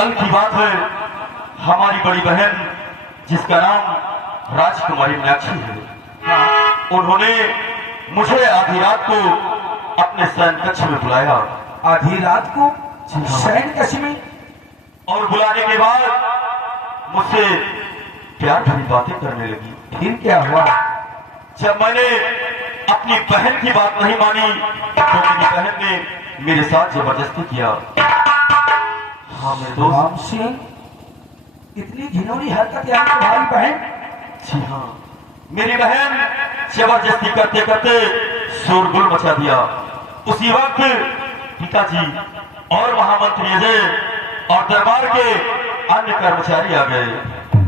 कल की बात है, हमारी बड़ी बहन जिसका नाम राजकुमारी मीनाक्षी है, उन्होंने मुझे आधी रात को अपने शयन कक्ष में बुलाया। आधी रात को शयन कक्ष में? और बुलाने के बाद मुझसे प्यार भरी बातें करने लगी। फिर क्या हुआ? जब मैंने अपनी बहन की बात नहीं मानी तो मेरी बहन ने मेरे साथ जबरदस्ती किया। हाँ मेरे दोस्त सिंह, इतनी घिनौनी हरकत है तुम्हारी बहन? जी हाँ, मेरी बहन जबरदस्ती करते करते शोरगुल मचा दिया। उसी वक्त पिताजी और महामंत्री अजय और दरबार के अन्य कर्मचारी आ गए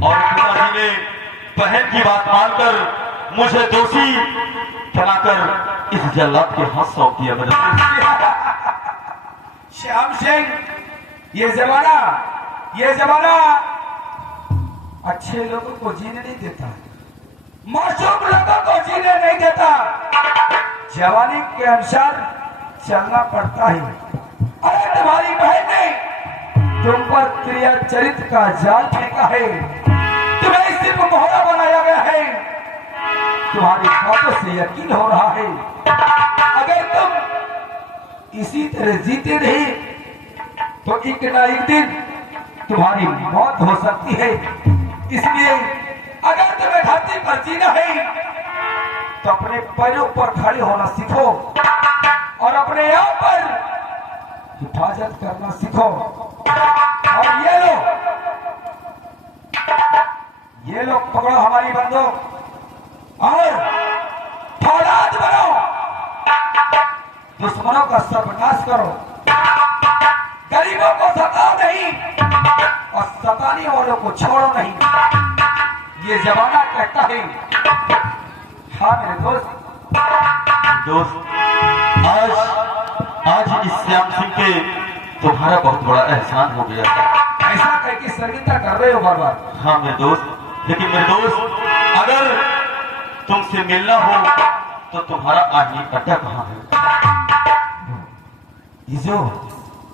और पिताजी ने बहन की बात मानकर मुझे दोषी बनाकर इस जल्लाद के हाथ सौंप दिया। श्याम सिंह, ये जमाना अच्छे लोगों को जीने नहीं देता, मासूम लोगों को जीने नहीं देता। जवानी के अनुसार चलना पड़ता है। अरे तुम्हारी बहन ने तुम पर क्रिया चरित्र का जाल फेंका है, तुम्हें सिर्फ मोहरा बनाया गया है। तुम्हारी बातों से यकीन हो रहा है अगर तुम इसी तरह जीते रहे तो एक ना एक दिन तुम्हारी मौत हो सकती है। इसलिए अगर तुम्हें धरती पर जीना है तो अपने पैरों पर खड़े होना सीखो और अपने आप पर हिफाजत करना सीखो। और ये लो पकड़ो हमारी बंदूक और फौलाद बनो, दुश्मनों का सर्वनाश करो, गरीबों को सताओ नहीं और सताने वालों को छोड़ो नहीं। ये जमाना कहता है। हाँ मेरे दोस्त, आज इस श्याम सिंह पे तुम्हारा बहुत बड़ा एहसान हो गया है। ऐसा कह के शर्मिंदा कर रहे हो बार बार। हाँ मेरे दोस्त, लेकिन मेरे दोस्त अगर तुमसे मिलना हो तो तुम्हारा आखिरी अड्डा कहाँ है?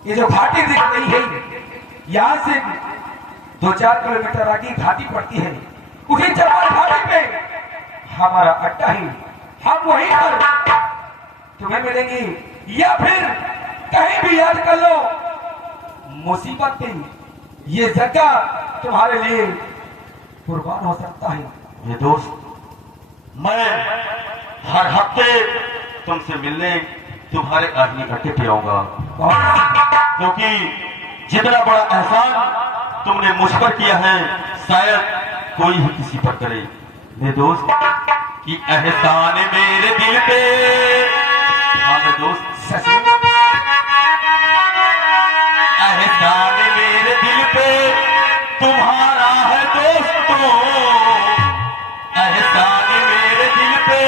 ये जो घाटी दिख रही है, यहाँ से 2-4 किलोमीटर आगे घाटी पड़ती है। उसी चरवाल घाटी पे हमारा अड्डा है। हम वहीं पर तुम्हें मिलेंगे या फिर कहीं भी याद कर लो, मुसीबत में ये जगह तुम्हारे लिए कुर्बान हो सकता है। ये दोस्त, मैं हर हफ्ते तुमसे मिलने तुम्हारे आखिरी अड्डे पे आऊंगा, क्योंकि जितना बड़ा एहसान तुमने मुझ पर किया है शायद कोई ही किसी पर करे। मेरे दोस्त कि एहसान मेरे दिल पे, हाँ मेरे दोस्त, एहसान मेरे दिल पे तुम्हारा है दोस्तों, एहसान मेरे दिल पे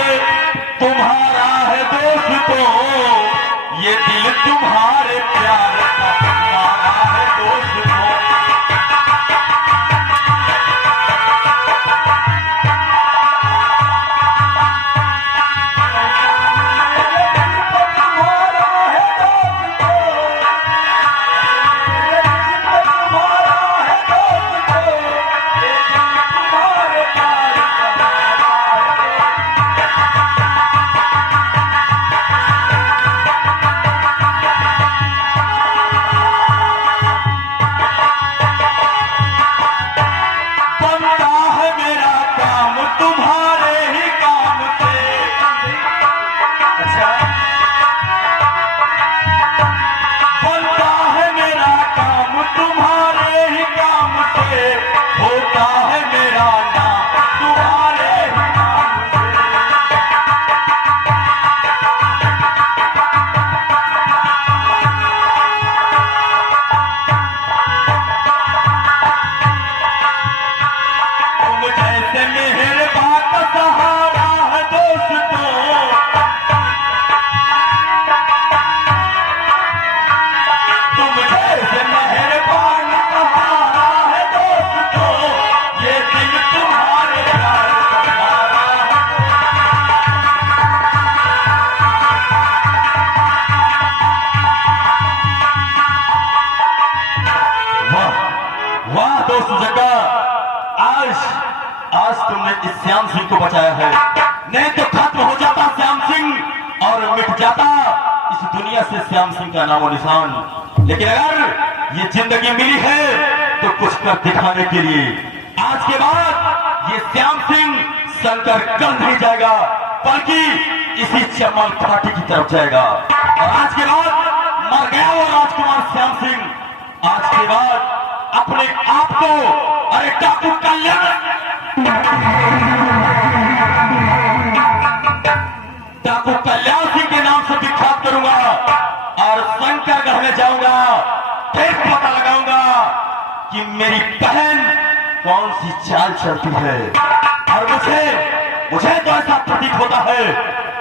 तुम्हारा है दोस्तों, ये दिल तुम्हारे प्यार का हमारा है दोस्तों। दोस्त जग्गा, आज आज तुमने इस श्याम सिंह को बचाया है, नहीं तो खत्म हो जाता श्याम सिंह और मिट जाता इस दुनिया से श्याम सिंह का नामो निशान। लेकिन अगर ये जिंदगी मिली है तो कुछ कर दिखाने के लिए, आज के बाद ये श्याम सिंह शंकर कल नहीं जाएगा बल्कि इसी चमल घाटी की तरफ जाएगा। और आज के बाद मर गया वो राजकुमार श्याम सिंह। आज के बाद अपने आप को अरे डाकू कल्याण सिंह के नाम से विख्यात करूंगा और शंकरगढ़ में जाऊंगा, फिर पता लगाऊंगा कि मेरी बहन कौन सी चाल चलती है। और मुझे तो ऐसा प्रतीत होता है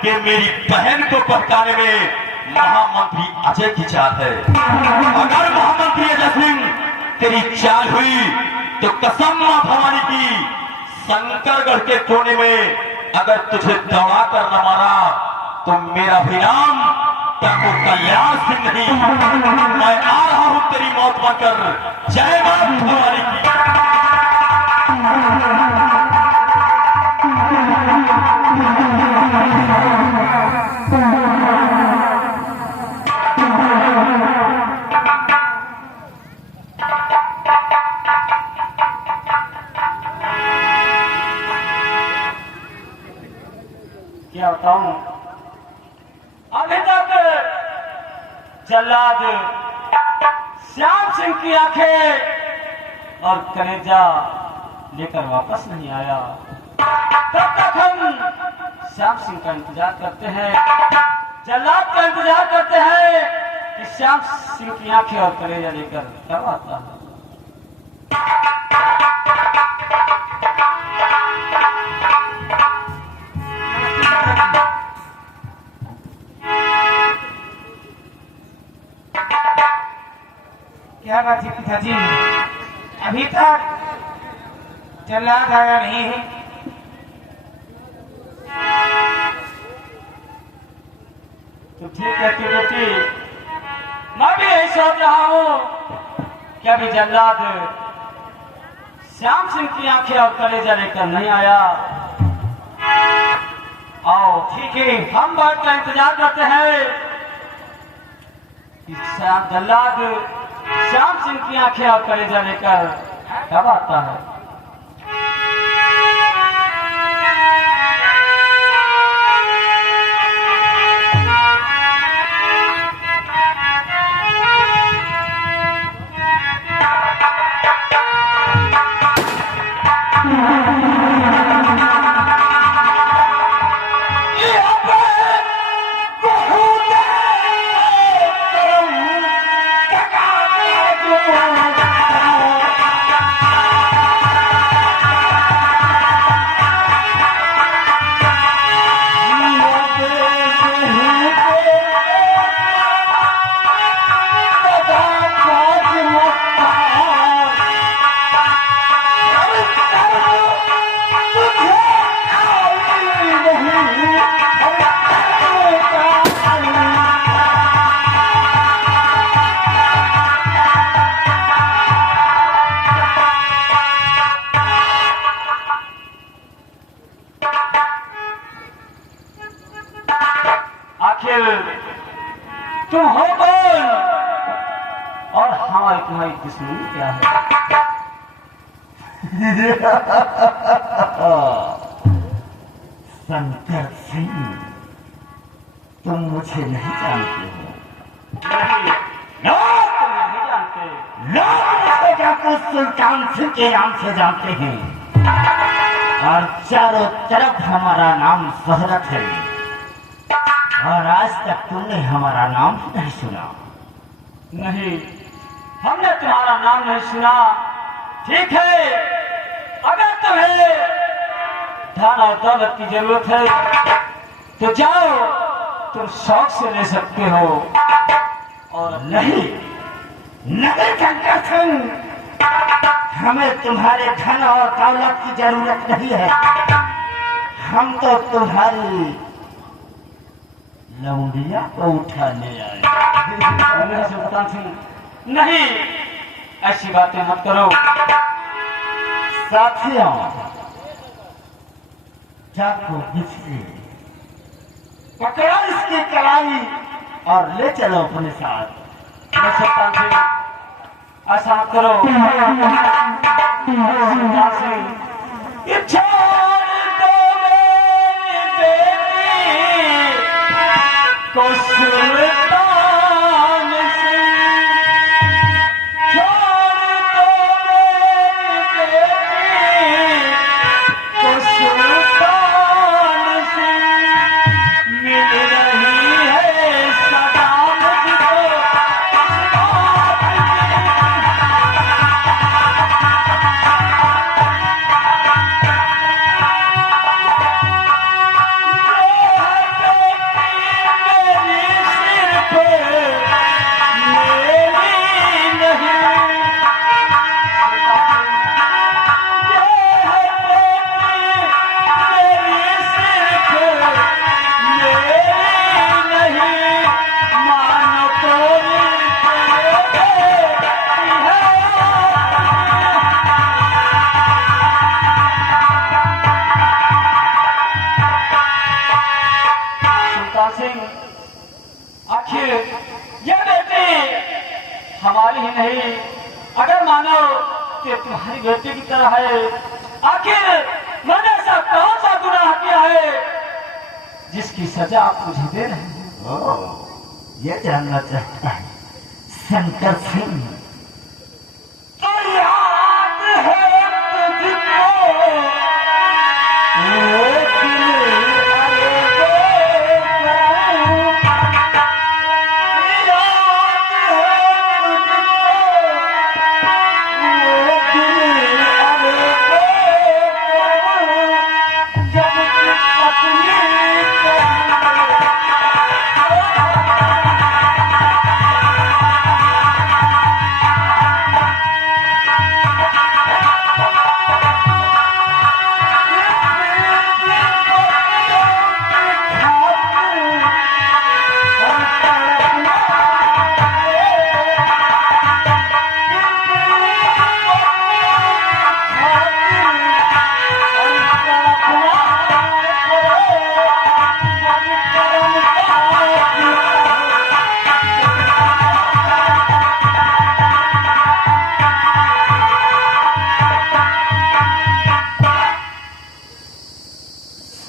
कि मेरी बहन को पहचाने में महामंत्री अजय की चाल है। अगर महामंत्री अजय सिंह तेरी चाल हुई तो कसम मां भवानी की, शंकरगढ़ के कोने में अगर तुझे दौड़ा कर न मारा तो मेरा भी नाम डाकू कल्याण सिंह नहीं, मैं आ रहा हूं तेरी मौत बनकर। जय मां भवानी की। क्या बताऊं, अभी तक जल्लाद श्याम सिंह की आंखें और कलेजा लेकर वापस नहीं आया। तब तक हम श्याम सिंह का इंतजार करते हैं, जल्लाद का इंतजार करते हैं कि श्याम सिंह की आंखें और कलेजा लेकर कब आता है। क्या बात है पिताजी, अभी तक जल्लाद आया नहीं है? तो ठीक है कि बेटी, मैं भी यही सोच रहा हूँ कि अभी जल्लाद श्याम सिंह की आंखें और कलेजा लेकर नहीं आया। आओ ठीक है, हम बैठ कर इंतजार करते हैं कि जल्लाद श्याम सिंह की आंखें और कलेजा लेकर कब आता है। आखिर तुम हो कौन और हमारी तुम्हारी दुश्मनी क्या है? शंकर सिंह, तुम मुझे नहीं जानते हो। नहीं, तुम नहीं जानते। लोग मुझे डाकू सुल्तान सिंह के नाम से जानते हैं और चारों तरफ हमारा नाम शोहरत है, और आज तक तुमने हमारा नाम ही नहीं सुना। नहीं, हमने तुम्हारा नाम नहीं सुना। ठीक है, अगर तुम्हें धन और दौलत की जरूरत है तो जाओ, तुम शौक से ले सकते हो। और नहीं नहीं शंकर सिंह, हमें तुम्हारे धन और दौलत की जरूरत नहीं है। हम तो तुम्हारी लौंडिया को उठाने आए। सुल्तान सिंह, नहीं, ऐसी बातें मत करो। साथियों, चाकू बिछली, पकड़ो इसकी कलाई और ले चलो अपने साथ। मैं सुल्तान सिंह, ऐसा करो सुल्तान सिंह, ये छोड़ दो मेरी बेटी को सुल्तान सिंह, छोड़ दो मेरी बेटी को सुल्तान सिंह, मिल रही है सदा मुझको इस बात सिंह, आखिर ये बेटी हमारी ही नहीं, अगर मानो कि तुम्हारी बेटी की तरह है, आखिर मैंने ऐसा कौन सा गुनाह किया है जिसकी सजा आप मुझे दे रहे हैं? ये जानना चाहता है शंकर सिंह। तो याद है तुझको वो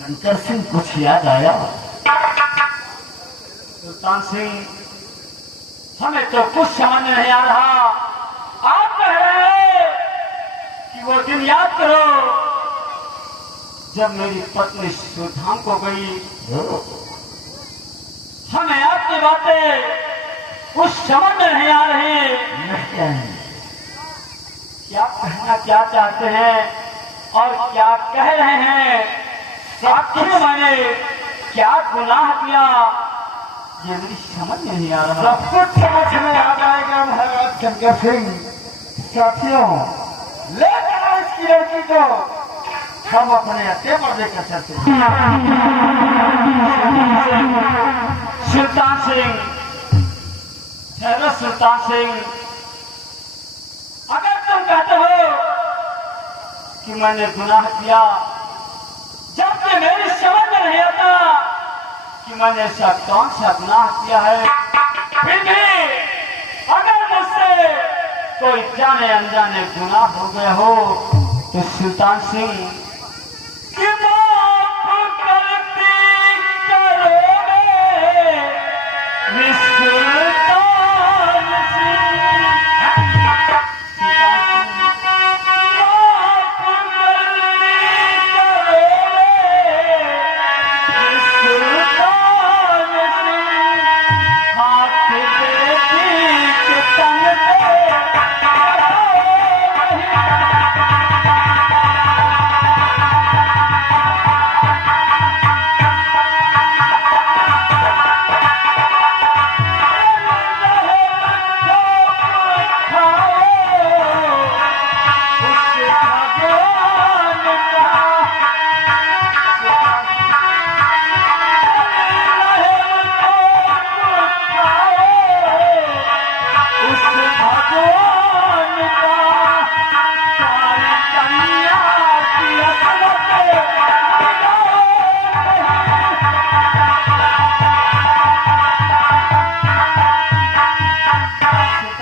शंकर सिंह, कुछ याद आया? सुल्तान सिंह, हमें तो कुछ समझ में नहीं आ रहा। आप कह रहे हैं कि वो दिन याद करो जब मेरी पत्नी सुधाम को गई। हमें आपकी बातें कुछ समझ में नहीं आ रही। क्या कहना क्या चाहते हैं और क्या कह रहे हैं? आखिर मैंने क्या गुनाह किया ये मेरी समझ में नहीं आ रहा। सब कुछ समझ में आ जाएगा महाराज शंकर सिंह। साथियों, ले चलो इसकी लड़की को, हम अपने अड्डे पर लेकर चलते हैं। सुल्तान सिंह, ठहरो सुल्तान सिंह, अगर तुम कहते हो कि मैंने गुनाह किया, जबकि मेरी समझ में नहीं आता कि मैंने ऐसा कौन सा गुनाह किया है, फिर भी अगर मुझसे कोई जाने अनजाने गुनाह हो गया हो तो सुल्तान सिंह कि माफ करती करोगे सुल्तान सिंह,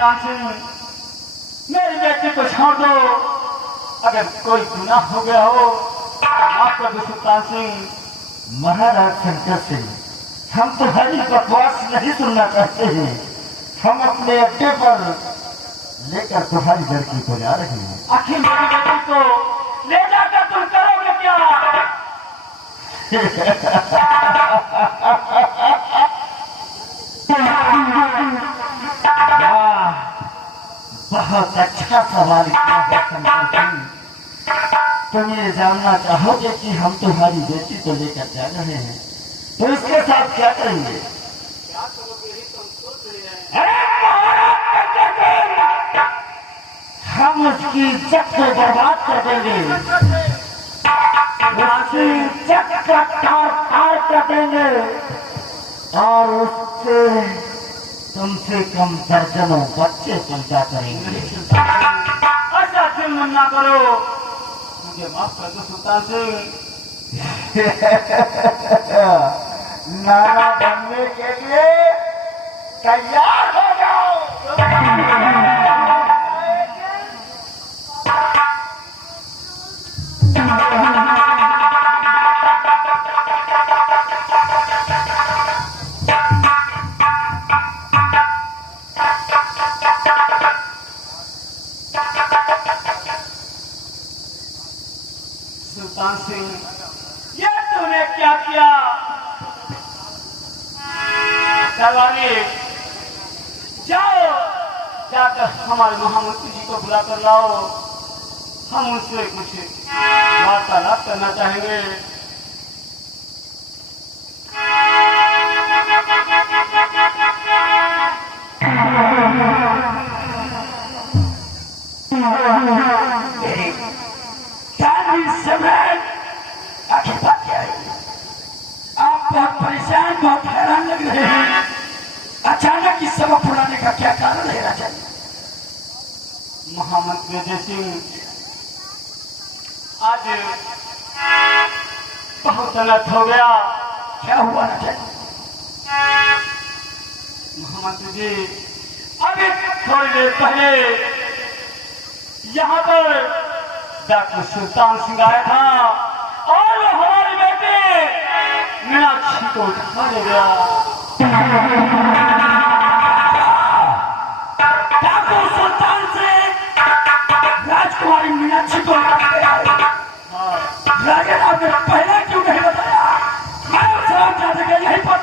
सुल्तान सिंह, मेरी बेटी को छोड़ दो। अगर कोई गुनाह हो गया हो माफ कर दो सुल्तान सिंह। महाराज शंकर सिंह, हम तुम्हारी बकवास नहीं सुनना चाहते हैं। हम अपने अड्डे पर लेकर तुम्हारी लड़की को जा रहे हैं। आखिर मेरी बेटी को ले जाकर तुम करोगे क्या? वाह, बहुत अच्छा सवाल किया है शंकर सिंह। तुम ये जानना चाहोगे कि हम तुम्हारी बेटी को लेकर जा रहे हैं तो इसके साथ क्या करेंगे? अरे हम उसकी इज्जत को बर्बाद कर देंगे, उसकी इज्जत का तार कर देंगे और उससे तुमसे कम दर्जनों बच्चे पैदा करेंगे। ऐसा जुल्म ना करो, मुझे माफ कर दो सुल्तान सिंह। नाना बनने के लिए तैयार हो जाओ। सुल्तान सिंह, ये तूने क्या किया? दरबारी, जाओ, जाकर हमारे महामंत्री जी को बुला कर लाओ। हम उनसे कुछ वार्तालाप करना चाहेंगे। आखिर बात क्या है? आप बहुत परेशान, बहुत हैरान लग रहे हैं। अचानक इस सबक उड़ाने का क्या कारण है राजन? महामंत्री जय सिंह, आज बहुत गलत हो गया। क्या हुआ राजन? महामंत्री जी, अभी थोड़ी देर पहले यहाँ पर डॉक्टर सुल्तान सिंह आया था और वो हमारी बेटी मीनाक्षी को उठा ले गया। ठाकुर सुल्तान से राजकुमारी मीनाक्षी को राजन, आपने पहले क्यों नहीं बताया? मैं उसे जाने का यहीं पर।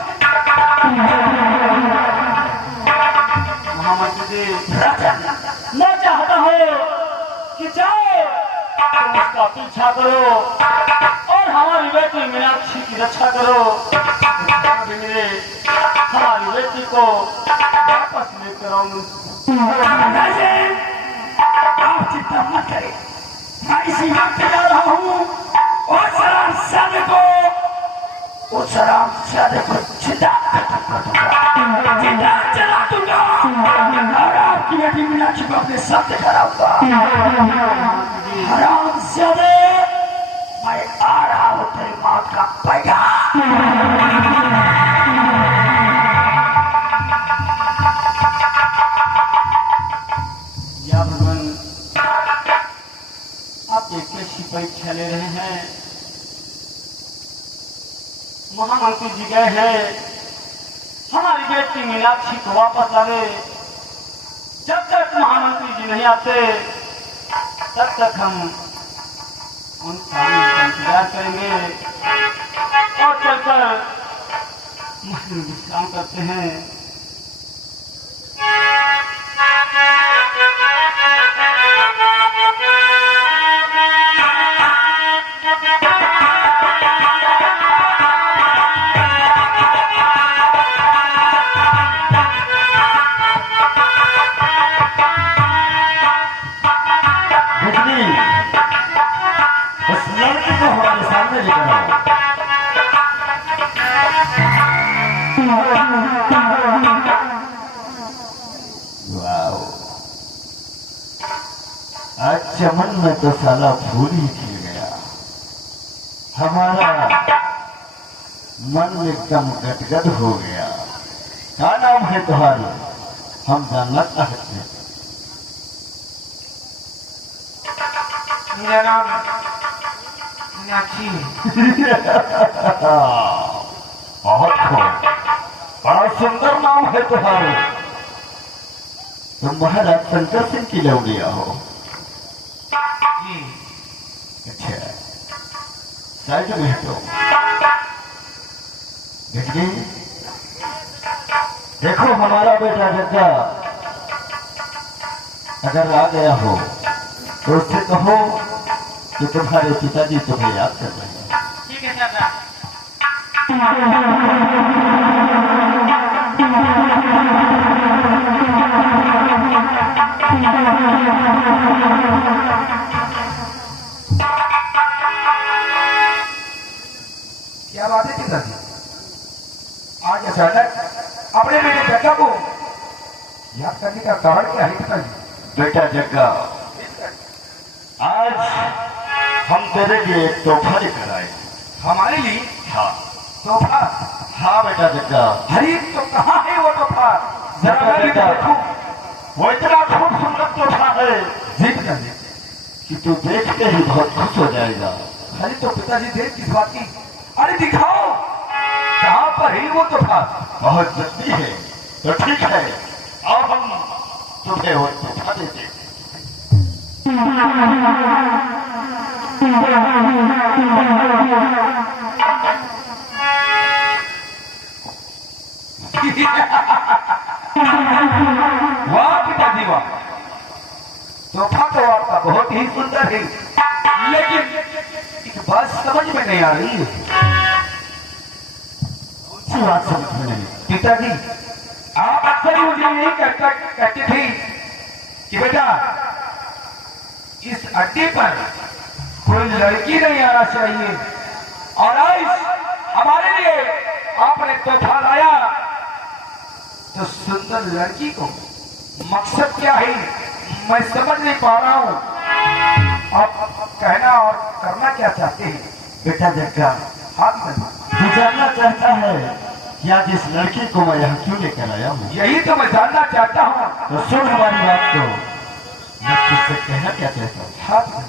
महामंत्री जी, राजन, मैं चाहता हूँ कि जाओ तुम उसका पीछा करो और हमारी बेटी मीनाक्षी की रक्षा करो। भी मिले हमारी बेटी को वापस लेकर आओ। राजन, आप चिंता मत करें, मैं इसी वक्त जा रहा हूँ। उस रामजादे को जिंदा कर दूंगा, जिंदा जला दूंगा और आपकी बेटी मीनाक्षी को अपने साथ लेकर आऊंगा। रामजादे, मैं आ रहा हूँ तेरी मौत का पैगाम। या भगवान, आप एक कैसी परीक्षा ले रहे हैं? महामंत्री जी गए हैं हमारी बेटी मीनाक्षी को वापस लाने। जब तक महामंत्री जी नहीं आते तब तक हम उनका इंतजार करेंगे और चलकर महल में विश्राम करते हैं। उस लड़की को हमारे सामने लेकर आओ। वाओ, आज चमन में तो साला फूल ही खिल गया। हमारा मन एकदम गदगद हो गया। क्या नाम है तुम्हारी? हम जानना चाहते हैं। मेरा नाम मीनाक्षी है। बहुत खूब, बड़ा सुंदर नाम है तुम्हारे। तुम महाराज शंकर सिंह की लौड़िया हो। जी। अच्छा, साइड में हटो। देखिए, देखो हमारा बेटा जग्गा अगर आ गया हो तो उससे कहो कि तुम्हारे पिताजी तुम्हें याद कर रहे हैं। ठीक है चाचा। क्या बात है पिताजी, आज अचानक अपने बेटे जग्गा को याद करने का कारण क्या है पिताजी? बेटा जग्गा, आज हम तेरे लिए एक तोहफा लेकर आए। हमारे लिए हाँ तोहफा? हाँ बेटा जग्गा। अरे तो कहाँ है वो तोहफा? जरा मैं भी तो देखूं। वो इतना खूबसूरत तोहफा है जी पिताजी। कि तू देख के ही बहुत खुश हो जाएगा। अरे तो पिताजी देख किस बात की? अरे दिखाओ कहाँ पर है वो तोहफा? बहुत जल्दी है तो ठीक है, और हम तुम्हें वो तोहफा देते हैं। वाह पिताजी वाह, तोहफा तो आपका बहुत ही सुंदर है, लेकिन एक बात समझ में नहीं आ रही है। अच्छी बात समझ में नहीं। पिताजी, आप अक्सर ही मुझे यही कहते थे कि बेटा इस अड्डे पर कोई लड़की नहीं आना चाहिए, और आज हमारे लिए आपने तोहफा लाया तो सुंदर लड़की को मकसद क्या है मैं समझ नहीं पा रहा हूँ। आप कहना और करना क्या चाहते हैं? बेटा जग्गा, हाथ में तू जानना चाहता है कि आज इस लड़की को मैं यहाँ क्यों लेकर आया हूँ? यही तो मैं जानना चाहता हूँ। तो सुन हमारी बात को, मैं तुझसे कहना क्या चाहता हूँ। हाथ में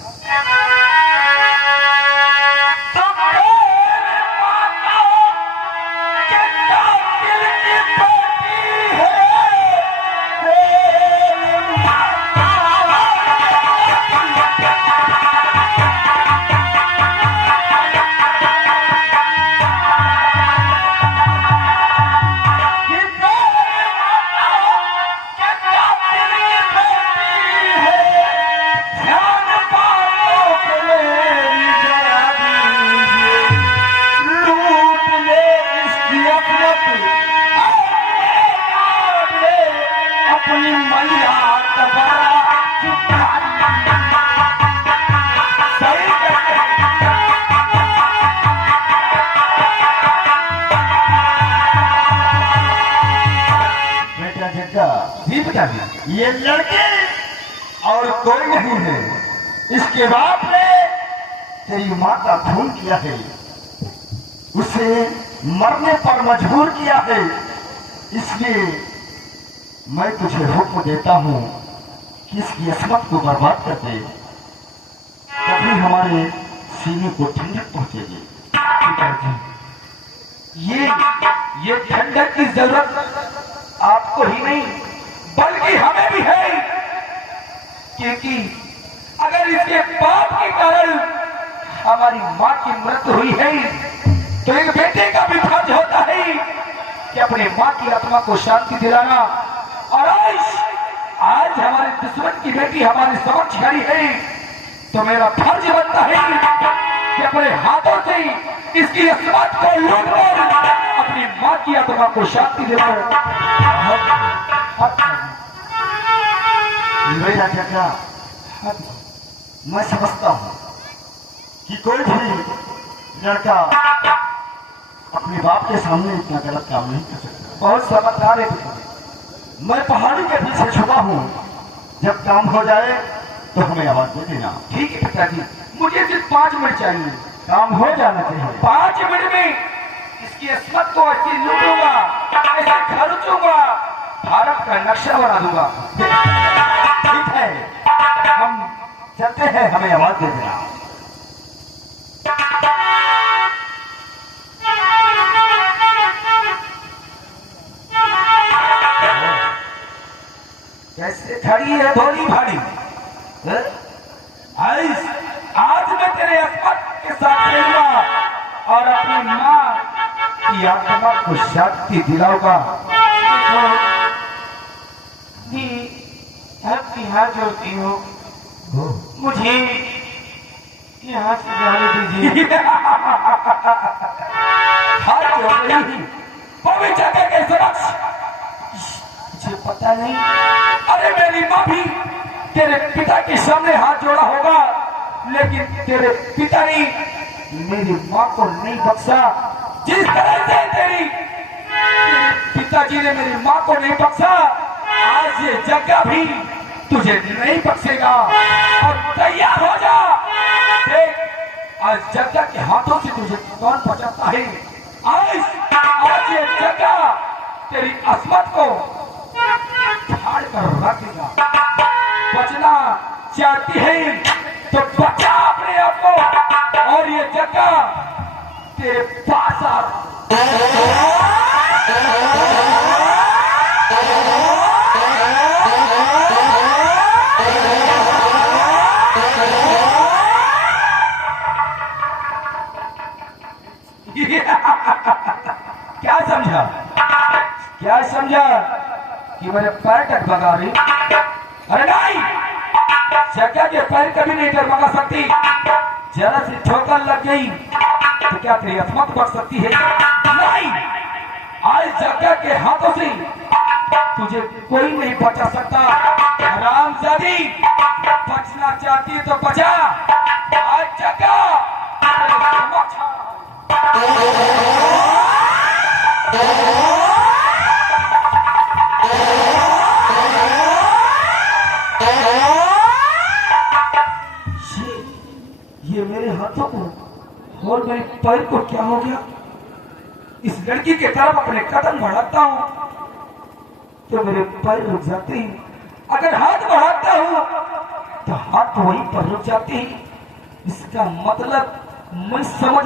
ये लड़के और कोई नहीं है, इसके बाप ने तेरी माँ का खून किया है, उसे मरने पर मजबूर किया है। इसलिए मैं तुझे हुक्म देता हूँ कि इसकी असमत को बर्बाद कर दे, तभी हमारे सीने को ठंडक पहुंचेगी। ये ठंडक की जरूरत आपको ही नहीं बल्कि हमें भी है, क्योंकि अगर इसके पाप के कारण हमारी माँ की मृत्यु हुई है तो एक बेटे का भी फर्ज होता है कि अपने माँ की आत्मा को शांति दिलाना। और आज हमारे दुश्मन की बेटी हमारे समक्ष खड़ी है तो मेरा फर्ज बनता है कि अपने हाथों से इसकी असमत को लूट कर अपनी माँ की आत्मा को शांति दिलाऊं। मेरा चाचा, मैं समझता हूँ कि कोई भी लड़का अपने बाप के सामने इतना गलत काम नहीं कर सकता। बहुत समझदार है। मैं पहाड़ी के पीछे छुपा हूँ, जब काम हो जाए तो हमें आवाज दे देना। ठीक है पिताजी, मुझे सिर्फ 5 मिनट चाहिए। काम हो जाना चाहिए। 5 मिनट में इसकी असमत को ऐसे लूटूंगा, ऐसे खर्चूंगा, भारत का नक्शा बना दूंगा। ठीक है, हम चलते हैं, हमें आवाज दे देना। कैसे खड़ी है धोली भाड़ी? हैं? आज मैं तेरे अस्मत के साथ खेलूंगा और अपनी माँ की आत्मा को शक्ति दिलाऊंगा। आपकी हाथ जोड़ती हूँ, मुझे यहाँ से जाने दीजिए। हाथ जोड़ रही पवित्र जगह के समक्ष। मुझे पता नहीं, अरे मेरी माँ भी तेरे पिता के सामने हाथ जोड़ा होगा, लेकिन तेरे पिता ने मेरी माँ को नहीं बख्शा। जिस तरह से तेरे पिताजी ने मेरी माँ को नहीं बख्शा, आज ये जगह भी तुझे नहीं बख्शेगा। और तैयार हो जा, देख आज जगह के हाथों से तुझे कौन बचाता है। आज ये जगह तेरी अस्मत को फाड़ कर रखेगा। बचना चाहती है तो बचा अपने आप को, और ये जगह तेरे पास आ। क्या समझा? क्या समझा कि मेरे पैर टकबगा रही? अरे नहीं, जगह के पैर कभी नहीं टकबगा सकती। जरा सी ठोकर लग गई तो क्या तेरी अस्मत बढ़ सकती है? नहीं, आज जगह के हाथों से तुझे कोई नहीं बचा सकता। रामजादी, बचना चाहती है तो बचा। आज जगह तेरे समक्ष ये मेरे हाथों को और मेरे पैर को क्या हो गया? इस लड़की के तरफ अपने कदम बढ़ाता हूं तो मेरे पैर रुक जाते हैं। अगर हाथ बढ़ाता हूं तो हाथ वहीं पर रुक जाते हैं। इसका मतलब मैं समझ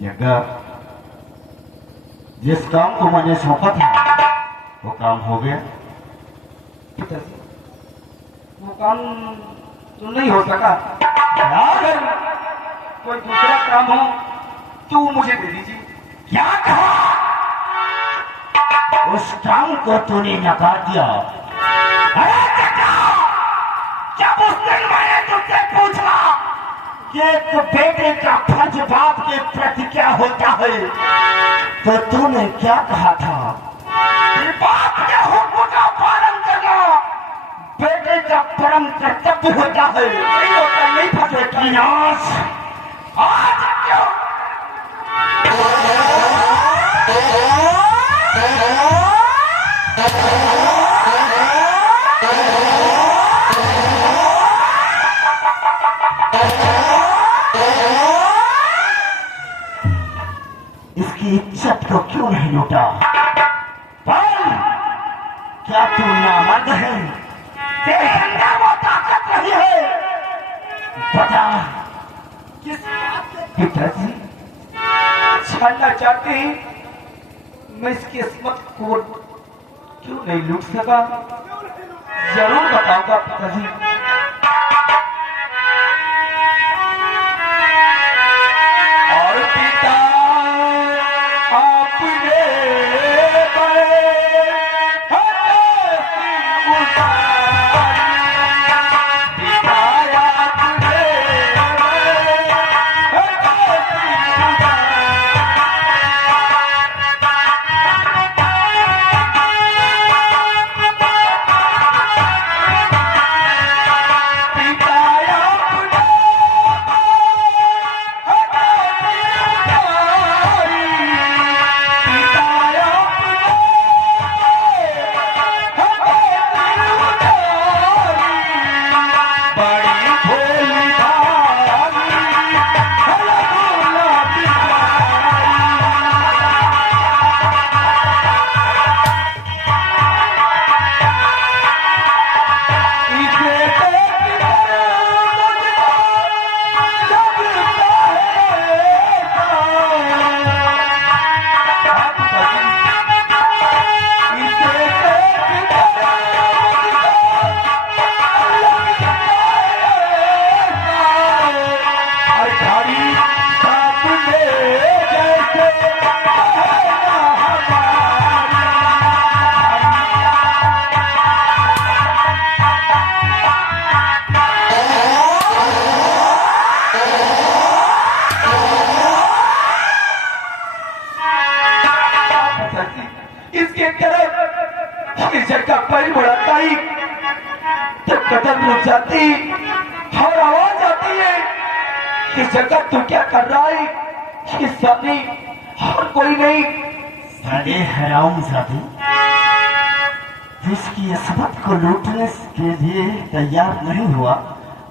जगह, जिस काम को मैंने सौंपा था वो काम हो गया। पिताजी, वो काम तो नहीं हो सका। अगर कोई दूसरा काम हो तो मुझे दे दीजिए। क्या कहा? उस काम को तूने नकार दिया। अरे जगह, जब उस दिन मैंने तुझसे पूछा कि एक बेटे का फर्ज बाप के प्रति क्या होता है, तो तूने क्या कहा था? कि बाप के हुक्म का पालन करना बेटे का परम कर्तव्य होता है। नहीं होता, नहीं फंसे की आज क्यों? इसकी इज्जत को क्यों नहीं लूटा? बोल, क्या तू नामर्द है? तेरे अंदर वो ताकत नहीं है? बता। किस पिताजी छाड़ना चाहते हैं, मैं इसकी किस्मत को क्यों नहीं लूट सका? जरूर बताऊंगा पिताजी। और पिता आपने इसके तरफ इज्जत का पैर बढ़ाता ही तो कदम रुक जाती और आवाज आती है कि जगह तू क्या कर रहा है? ये साली और कोई नहीं। साले हराम जादे इसकी असमत को लूटने के लिए तैयार नहीं हुआ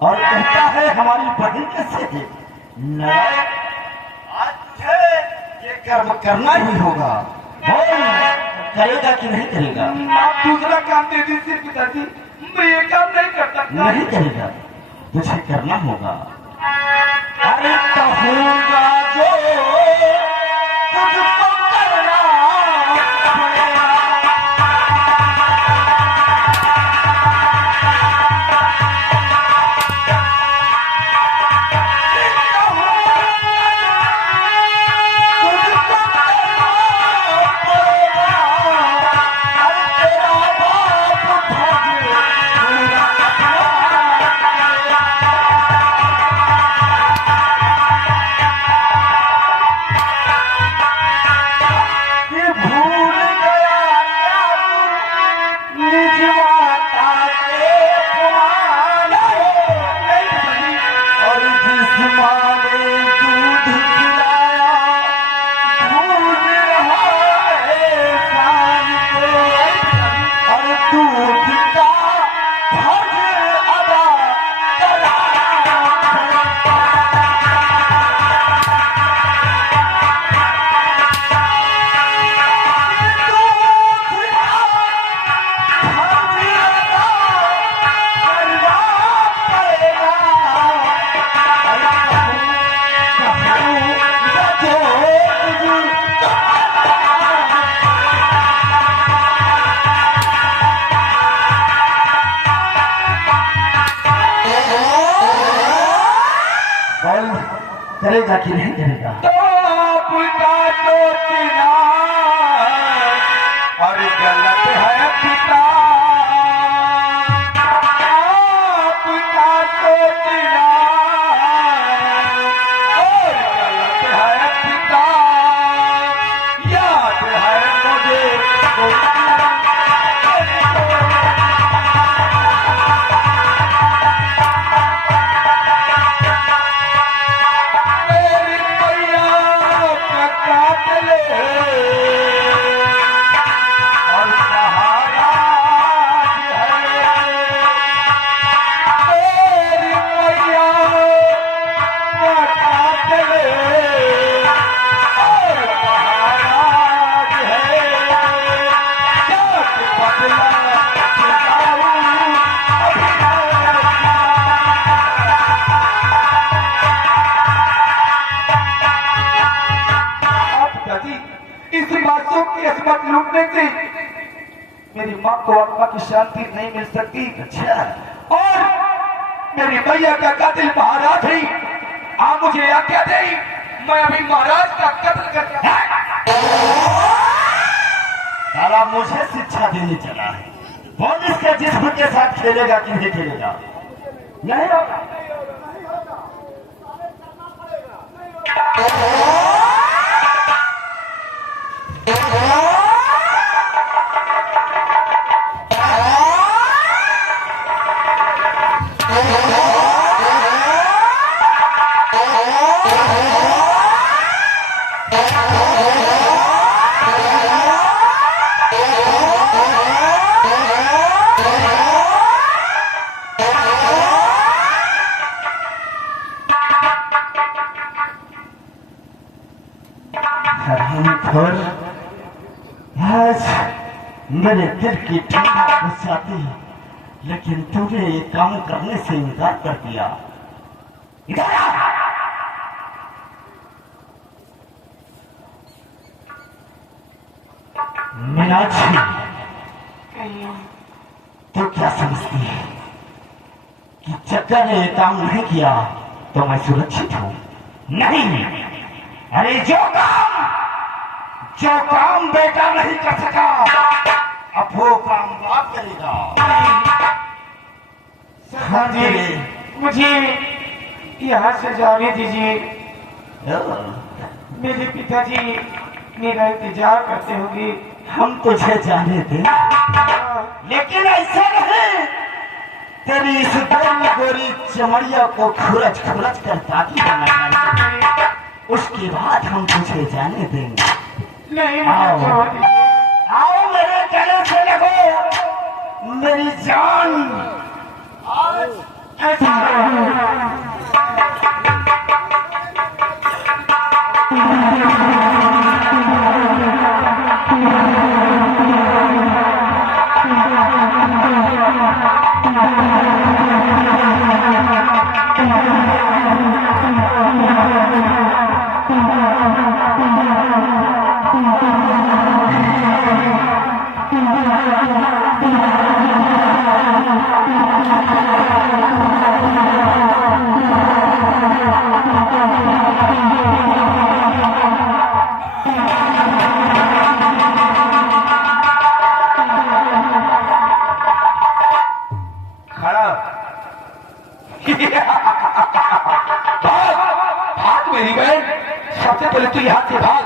और कहता है हमारी बहन कैसे है। नारायण, आज तुझे ये कर्म करना ही होगा। बोल, करेगा कि नहीं करेगा? आप दूसरा काम दे दीजिए पिताजी, मैं ये काम नहीं कर सकता। नहीं करेगा, तुझे करना होगा। अरे कहूँगा जो तुझको करना पड़ेगा। तुझको करना पड़ेगा। अरे तेरा बाप भज पूरा ये भूल गया क्या तू निज माता के पुराना और जिस माँ ने दूध पिलाया भूल रहा है शान को और दूध का फर्ज अदा करा। बोल, करेगा कि नहीं करेगा? और गलत है पिता आपका सोचना और गलत है पिता याद है मुझे मेरी मैया का कातिल और महाराज है। मेरी मैया का कातिल और महाराज है। जात बदला चुकाऊं अभी आप पिताजी इस मासूम की असमत लूटने से मेरी माँ को आत्मा की शांति नहीं मिल सकती। अच्छा, और मेरी मैया का कातिल महाराज है। आप मुझे आज्ञा दे, मैं अभी महाराज का कत्ल करके साला मुझे शिक्षा देने चला है। बोल, इसके जिस्म के साथ खेलेगा कि नहीं खेलेगा? नहीं होगा। हरामखोर, आज मेरे दिल की ठंडक बच जाती, लेकिन तूने ये काम करने से इनकार कर दिया। इधर आ! मीनाक्षी, तू क्या समझती है कि चक्कर ने ये काम नहीं किया तो मैं सुरक्षित हूं? नहीं, अरे जो काम बेटा नहीं कर सका अब वो काम बाप करेगा। हाँ जी, मुझे यहाँ से जाने दीजिए। मेरे पिताजी मेरा इंतजार करते होंगे। हम तुझे जाने दें, लेकिन ऐसा नहीं तेरी इस गोरी गोरी चमड़िया को खुरच खुरच कर ताकि बनाना, उसके बाद हम तुझे जाने देंगे। नहीं आओ आओ मेरे गले से लगो मेरी जान। खड़ा भाग भाग मेरी बहन, सबसे पहले तू यहाँ से भाग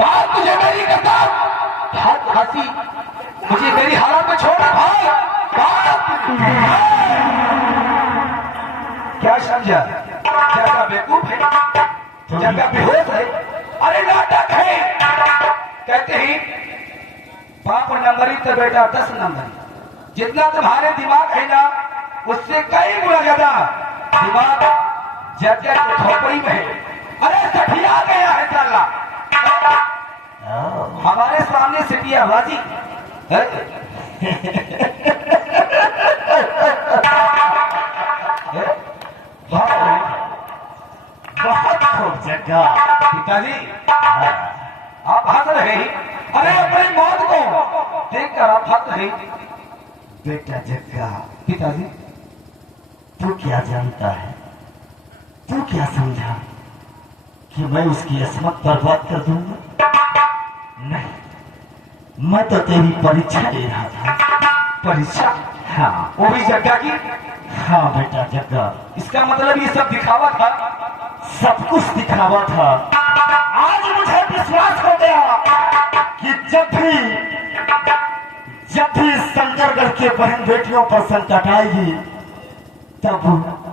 भाग, तुझे मेरी कसम, भाग हंसी, मुझे मेरी हालत में छोड़, भाग भाग। क्या समझा? जगह बेवकूफ है, जगह बेहोश है, अरे नाटक है। कहते ही बाप नंबरी तो बेटा 10 नंबरी, जितना तुम्हारे दिमाग है ना उससे कई गुना ज्यादा दिमाग जगह के खोपड़ी में है। अरे सठिया गया है साला, हमारे सामने सिटियाबाजी है। बहुत खूब जगह। पिताजी आप हंस रहे हैं, अरे अपनी मौत को देखकर आप हंस रहे हैं। बेटा जग्गा, पिताजी तू क्या जानता है, तू क्या समझा कि मैं उसकी असमत बर्बाद कर दूंगा? नहीं, मैं तो तेरी परीक्षा ले रहा था। परीक्षा? हाँ वो भी जग्गा की? हाँ बेटा जग्गा, इसका मतलब ये सब दिखावा था? सब कुछ दिखावा था। आज मुझे विश्वास हो गया कि जब भी शंकरगढ़ के बहन बेटियों पर संकट आएगी तब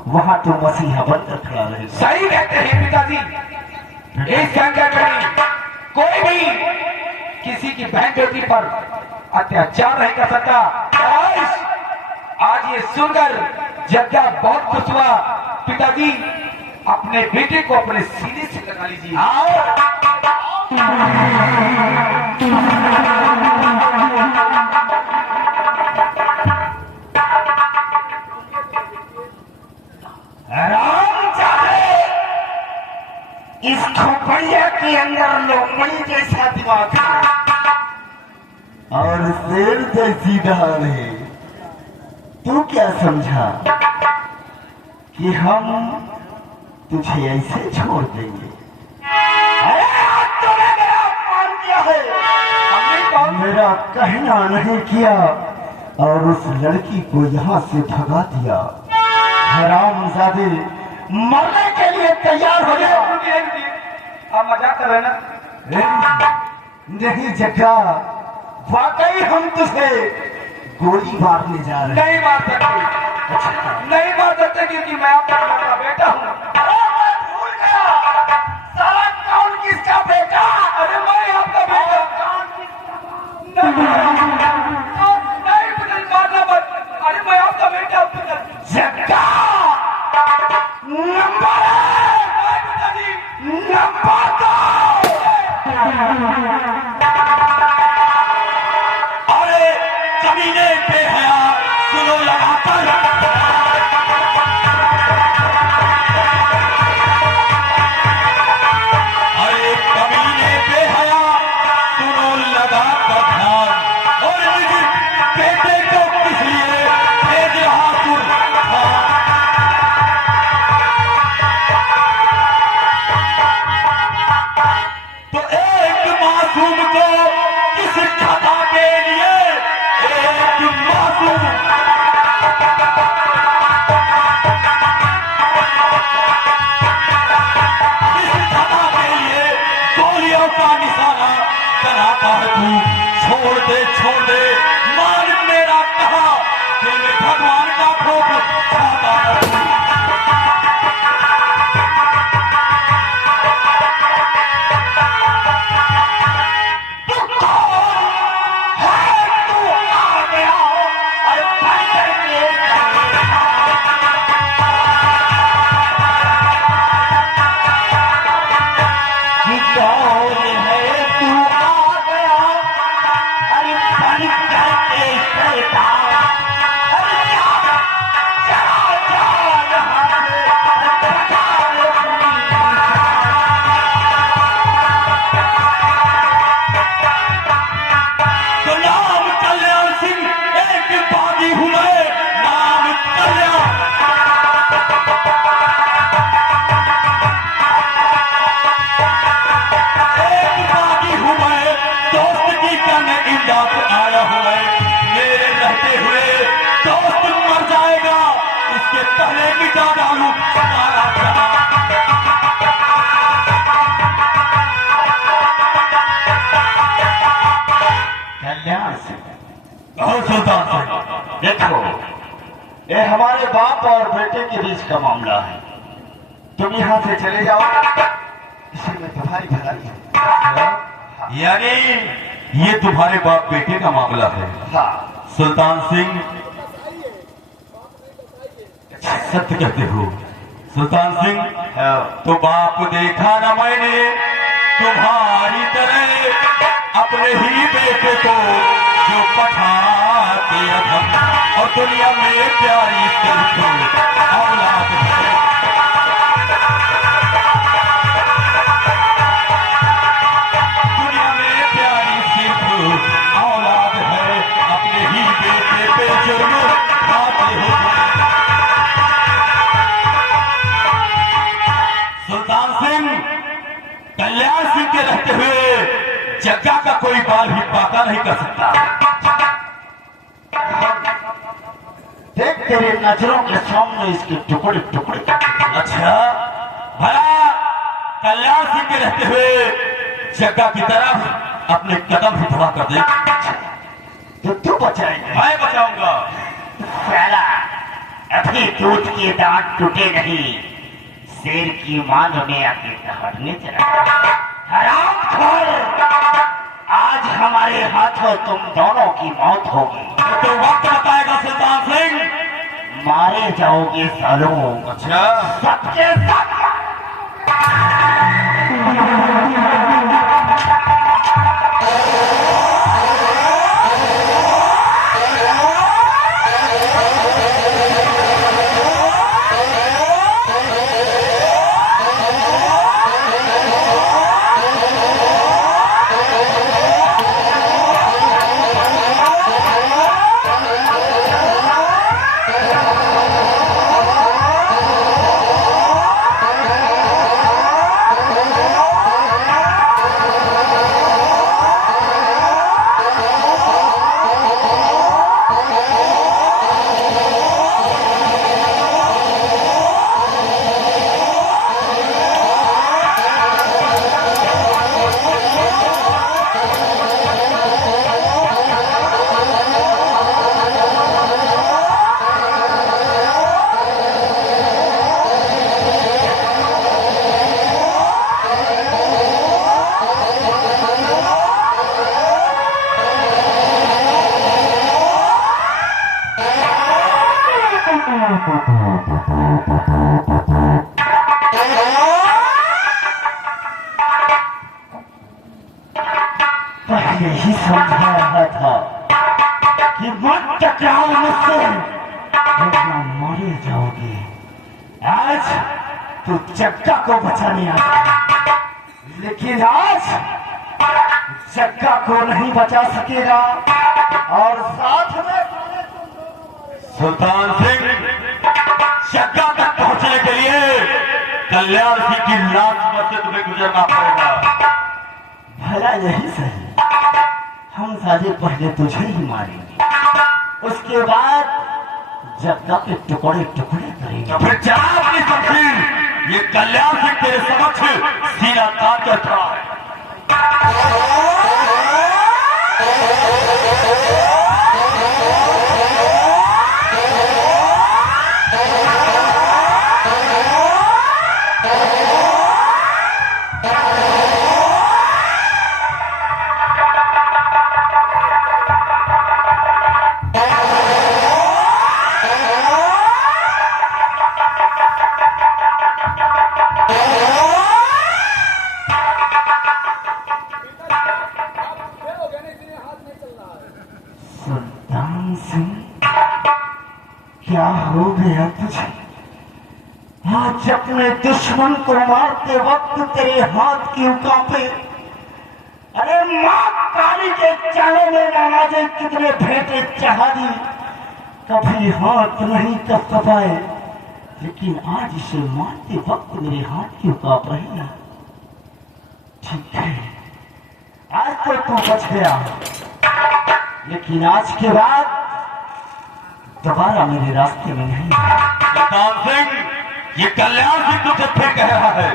वहां तो मसीहा बनकर खड़ा रहे। सही कहते हैं पिताजी, इस संकट में कोई भी किसी की बहन बेटी पर अत्याचार नहीं कर सकता। आज ये सुनकर जग्गा बहुत खुश हुआ। पिताजी अपने बेटे को अपने सीने से लगा लीजिए। इस खोपड़िया के अंदर लोमड़ी जैसा दिमाग है और शेर जैसी ढाल है। तू क्या समझा कि हम तुझे ऐसे छोड़ देंगे? अरे आज तूने मेरा अपमान किया है, मेरा कहना नहीं किया और उस लड़की को यहाँ से भगा दिया। हरामजादे, मरने के लिए तैयार हो गया। आप मजाक कर रहे हैं ना? नहीं जग्गा, वाकई हम तुझे गोली मारने जा रहे हैं। नहीं मार सकते, नहीं मार सकते क्योंकि मैं आपका बेटा हूँ। मैं भूल गया, साला कौन किसका बेटा? अरे मैं आपका बेटा। नहीं मुझे मारना मत। अरे मैं आपका बेटा हूँ। जग्गा, नंबर नंबर 2। अरे कमीने पे हया सुनो लगाकर, अरे कमीने पे हया सुनो लगाकर ध्यान, और निज बेटे को किस लिए भेज रहा तू? तो एक मासूम को किस खता के लिए, एक मासूम चाहता है तू छोड़ दे मान मेरा कहा कि मैं भगवान का भोग खाता है। आया हुआ मेरे रहते हुए दोस्त मर जाएगा इसके पहले मिटा डालू सारा कल्याण से सुल्तान से देखो, ये हमारे बाप और बेटे के बीच का मामला है। तुम यहाँ से चले जाओ, इसी में तुम्हारी भलाई है। यानी ये तुम्हारे बाप बेटे का मामला है। हाँ, सुल्तान सिंह सत्य कहते हो सुल्तान सिंह। तो बाप देखा ना मैंने तुम्हारी तरह अपने ही बेटे को जो पठाते अधम और दुनिया में प्यारी सिर्फ औलाद है। दुनिया में प्यारी सिर्फ औलाद है, अपने ही बेटे पे जुर्म खाते हो। सुल्तान सिंह कल्याण सिंह के रहते हुए जग्गा का कोई बाल भी पाका नहीं कर सकता। देख तेरे नजरों के सामने इसके टुकड़े टुकड़े। अच्छा भला कल्याण सिंह के रहते हुए जग्गा की तरफ अपने कदम भी बढ़ा कर दे तो तू बचाएगा? मैं बचाऊंगा। साला अभी दूध के दांत टूटे नहीं, शेर की मांग में आके दहाड़ने चला। हरामखोर, आज हमारे हाथों तुम दोनों की मौत होगी। तो वक्त बताएगा सुल्तान सिंह। मारे जाओगे सालों। अच्छा सबके सब। पहले ही समझा रहा था कि मत टकराओ मुझसे, वरना मारे जाओगे। आज तू जग्गा को बचाने आया, लेकिन आज जग्गा को नहीं बचा सकेगा और साथ में सुल्तान सिंह जग्गा तक पहुंचने के लिए कल्याण सिंह की लाश पर से तुम्हें गुजरना पड़ेगा। भला यही सही, हम सारे पहले तुझे ही मारेंगे, उसके बाद जग्गा के टुकड़े टुकड़े करेंगे। तो फिर जा अपनी शमशीर, ये कल्याण सिंह तेरे समक्ष सीना तान कर खड़ा है। क्या हो गया तुझे? आज अपने दुश्मन को मारते वक्त तेरे हाथ क्यों कांपे? अरे माँ काली के चरणों में नमाजे कितने भेंटे चढ़ा दी, कभी हाथ नहीं कपाए, लेकिन आज इसे मारते वक्त मेरे हाथ क्यों कांप रहे हैं? ठीक है, आज तो तू बच गया, लेकिन आज के बाद दोबारा मेरे रास्ते में नहीं। सुल्तान सिंह, ये कल्याण सिंह तुझे फिर कह रहा है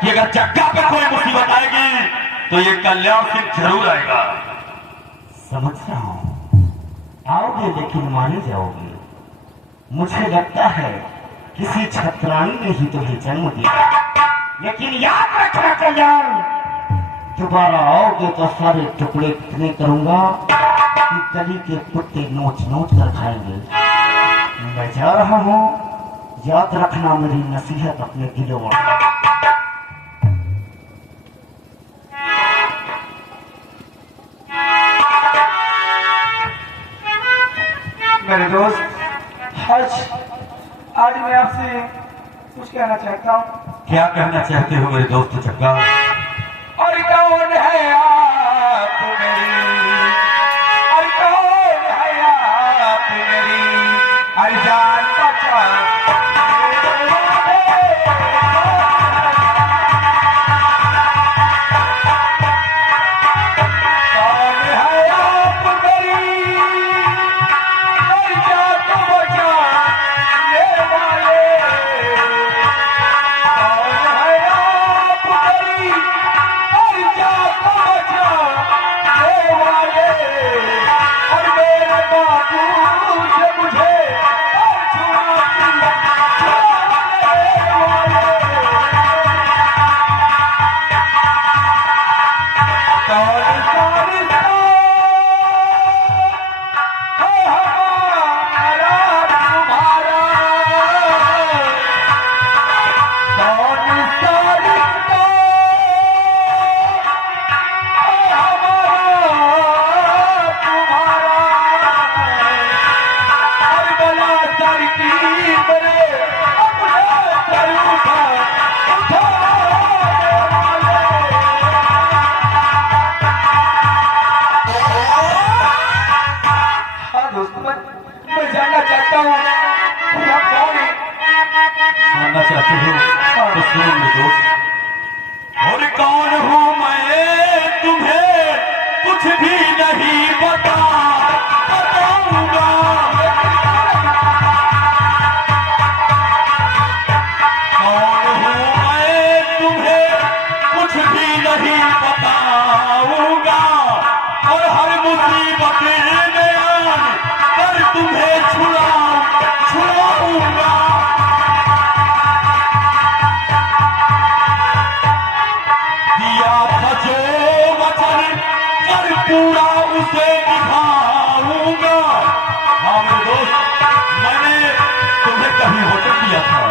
कि अगर जग्गा पे कोई मुसीबत आएगी तो ये कल्याण सिंह जरूर आएगा। समझ रहा हूं, आओगे लेकिन माने जाओगे। मुझे लगता है किसी छत्राणी ने ही तुम्हें जन्म दिया, लेकिन याद रखना कल्याण, दोबारा आओगे तो सारे टुकड़े इतने करूंगा कि गली के कुत्ते नोच नोच कर खाएंगे। मैं जा रहा हूं, याद रखना मेरी नसीहत अपने दिलों में। मेरे दोस्त, आज मैं आपसे कुछ कहना चाहता हूँ। क्या कहना चाहते हो मेरे दोस्त जग्गा? और कौन है आप मेरी, और कौन है आप मेरी, और जान पहचान कौन है आप मेरी, और जान पहचानने वाले, कौन है आप मेरी, और जान पहचानने वाले, और मेरे बाबू से मुझे और छुड़ाने वाले, कौन रिश्ता है हमारा तुम्हारा, कौन रिश्ता है हमारा तुम्हारा, और गला सर की मेरे अपने सर उठाने वाले। हाँ दोस्तों, मैं जानना चाहता हूँ कि आप कौन हैं? जानना चाहते हो तो सुनो मेरे दोस्त। और कौन हूँ मैं तुम्हें कुछ भी नहीं बताऊंगा। कौन हूँ मैं तुम्हें कुछ भी नहीं बताऊंगा, और हर मुसीबत में आन कर तुम्हें छुड़ाऊंगा। दिया था जो वचन कर पूरा उसे निभाऊंगा। हाँ मेरे दोस्त, मैंने तुम्हें कभी वचन दिया था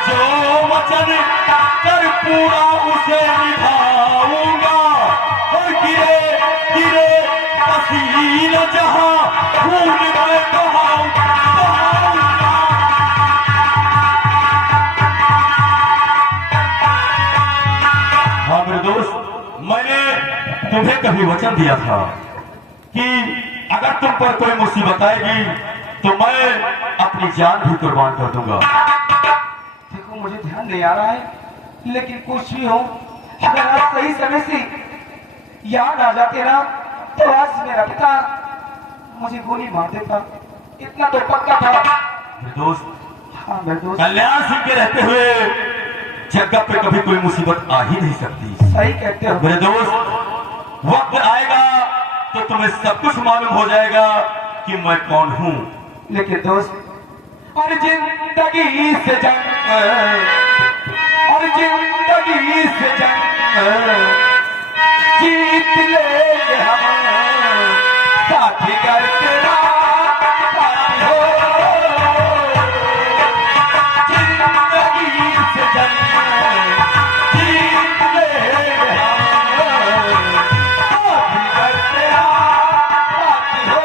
जो वचन कर पूरा उसे निभाऊंगा, और गिरे गिरे पसीना जहां खून में बहाऊंगा। हाँ मेरे दोस्त, मैंने तुम्हें कभी वचन दिया था कि अगर तुम पर कोई मुसीबत आएगी तो मैं अपनी जान भी कुर्बान कर दूंगा। देखो, मुझे ध्यान नहीं आ रहा है, लेकिन कुछ भी हो, अगर आप सही समय से याद आ जाते ना, तो आज मेरा पिता मुझे गोली मार देता, इतना तो पक्का था। मेरे दोस्त, हाँ मेरे दोस्त, कल्याण सिंह के रहते हुए जगह पे कभी कोई मुसीबत आ ही नहीं सकती। सही कहते हो मेरे दोस्त, वक्त आएगा तो तुम्हें सब कुछ मालूम हो जाएगा कि मैं कौन हूँ। लेकिन दोस्त, और जिंदगी से जंग, और जिंदगी से जंग जीत लेंगे हम, साथी करके साथी हो, जिंदगी से जंग जीत लेंगे हम, साथी करके साथी हो।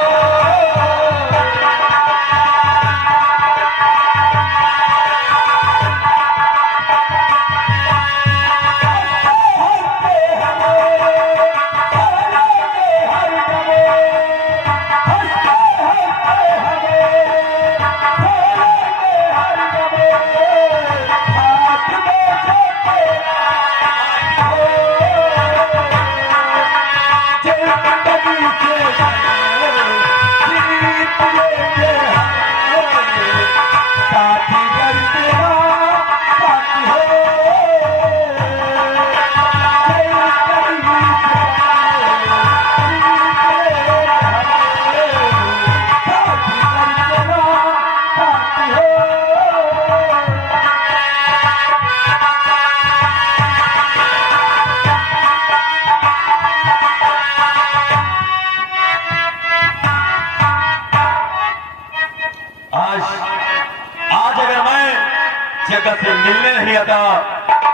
जग्गा से मिलने नहीं आता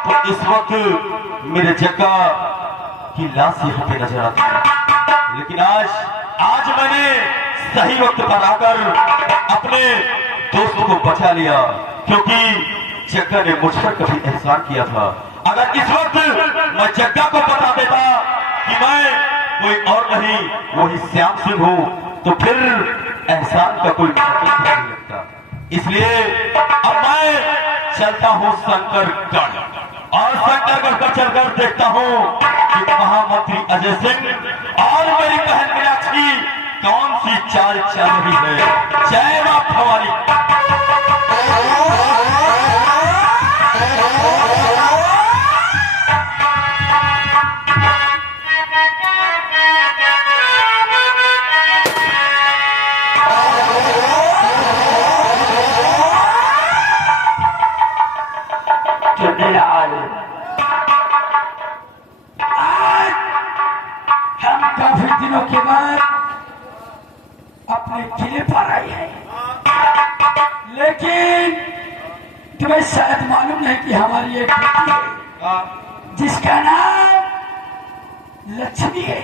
तो इस वक्त मेरे जग्गा की लाश यहाँ पे नजर आती है। लेकिन आज मैंने सही वक्त पर आकर अपने दोस्त को बचा लिया, क्योंकि जग्गा ने मुझ पर कभी एहसान किया था। अगर इस वक्त मैं जग्गा को बता देता कि मैं कोई और नहीं वही श्याम सिंह हूं, तो फिर एहसान का कोई मतलब नहीं लगता। इसलिए अब मैं चलता हूं शंकरगढ़, और शंकरगढ़ पर चलकर देखता हूं कि महामंत्री अजय सिंह और मेरी बहन मीनाक्षी कौन सी चाल चल रही है। जय मां भवानी। हम काफी दिनों के बाद अपने किले पर आए हैं, लेकिन तुम्हें शायद मालूम नहीं कि हमारी एक बेटी है जिसका नाम लक्ष्मी है।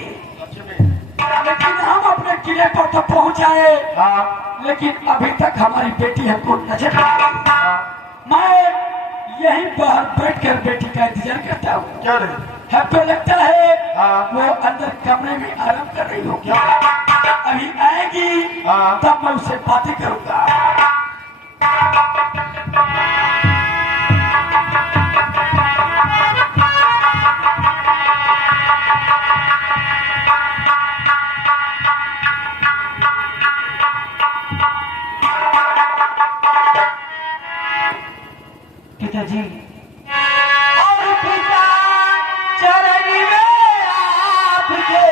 लेकिन हम अपने किले पर तो पहुंच आए, लेकिन अभी तक हमारी बेटी हमको नजर नहीं आई। मैं यहीं बाहर बैठकर बेटी का इंतजार करता हूँ। हमको लगता है वो अंदर कमरे में आराम कर रही होगी। अभी आएगी तब मैं उससे बातें करूंगा। पिताजी, और पिता चरण में आपके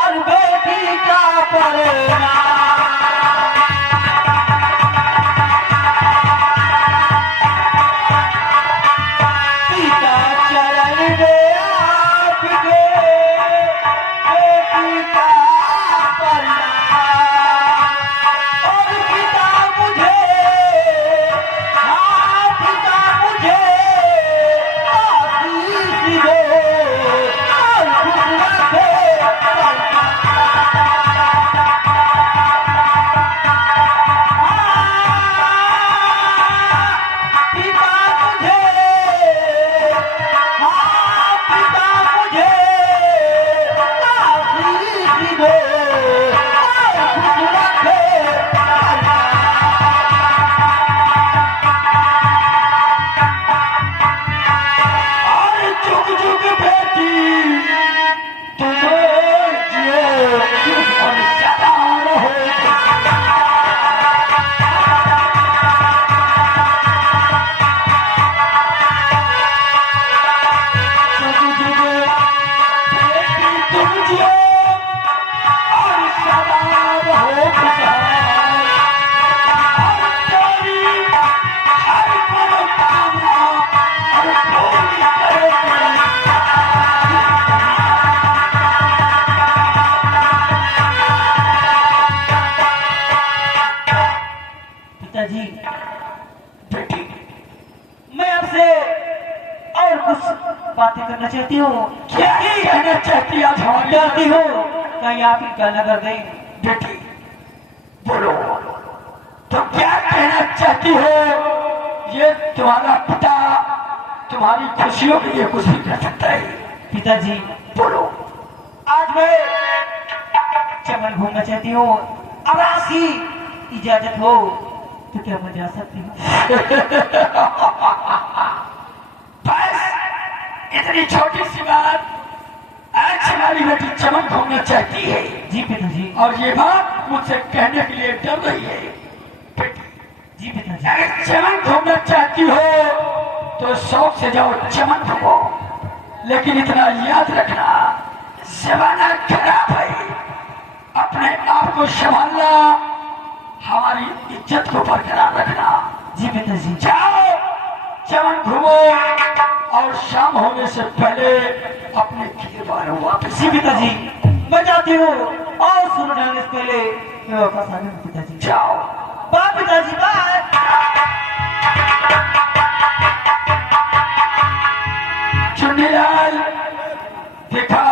और बेटी का परिणाम। पिता चरण में आपके बेटी का परिणाम। और पिता मुझे आशीष दे और खुश रखे। बातें करना चाहती हो? क्या कहना चाहती आज हमारी डरती हो कहीं आप ही क्या न कर दें? बेटी बोलो, तो क्या कहना चाहती हो? ये तुम्हारा पिता तुम्हारी खुशियों के लिए कुछ भी कर सकता है। पिताजी बोलो। आज मैं चमन घूमना चाहती हूँ, अब आपकी इजाजत हो तो क्या मैं जा सकती हूँ? बस इतनी छोटी सी बात। आज हमारी बेटी चमन घूमना चाहती है। जी पिताजी। और ये बात मुझसे कहने के लिए डर रही है। बेटी जी पिताजी। अगर चमन घूमना चाहती हो तो शौक से जाओ, चमन घूमो, लेकिन इतना याद रखना जमाना खराब है, अपने आप को संभालना, हमारी इज्जत को बरकरार रखना। जी पिताजी। जाओ चमन घूमो और शाम होने से पहले अपने किले वालों वापस। जी पिताजी मैं जाती हूँ और सूर्य ढलने से पहले मैं वापस आ जाऊँ पिताजी। जाओ। बाय पिताजी, बाय। चुन्नीलाल देखा,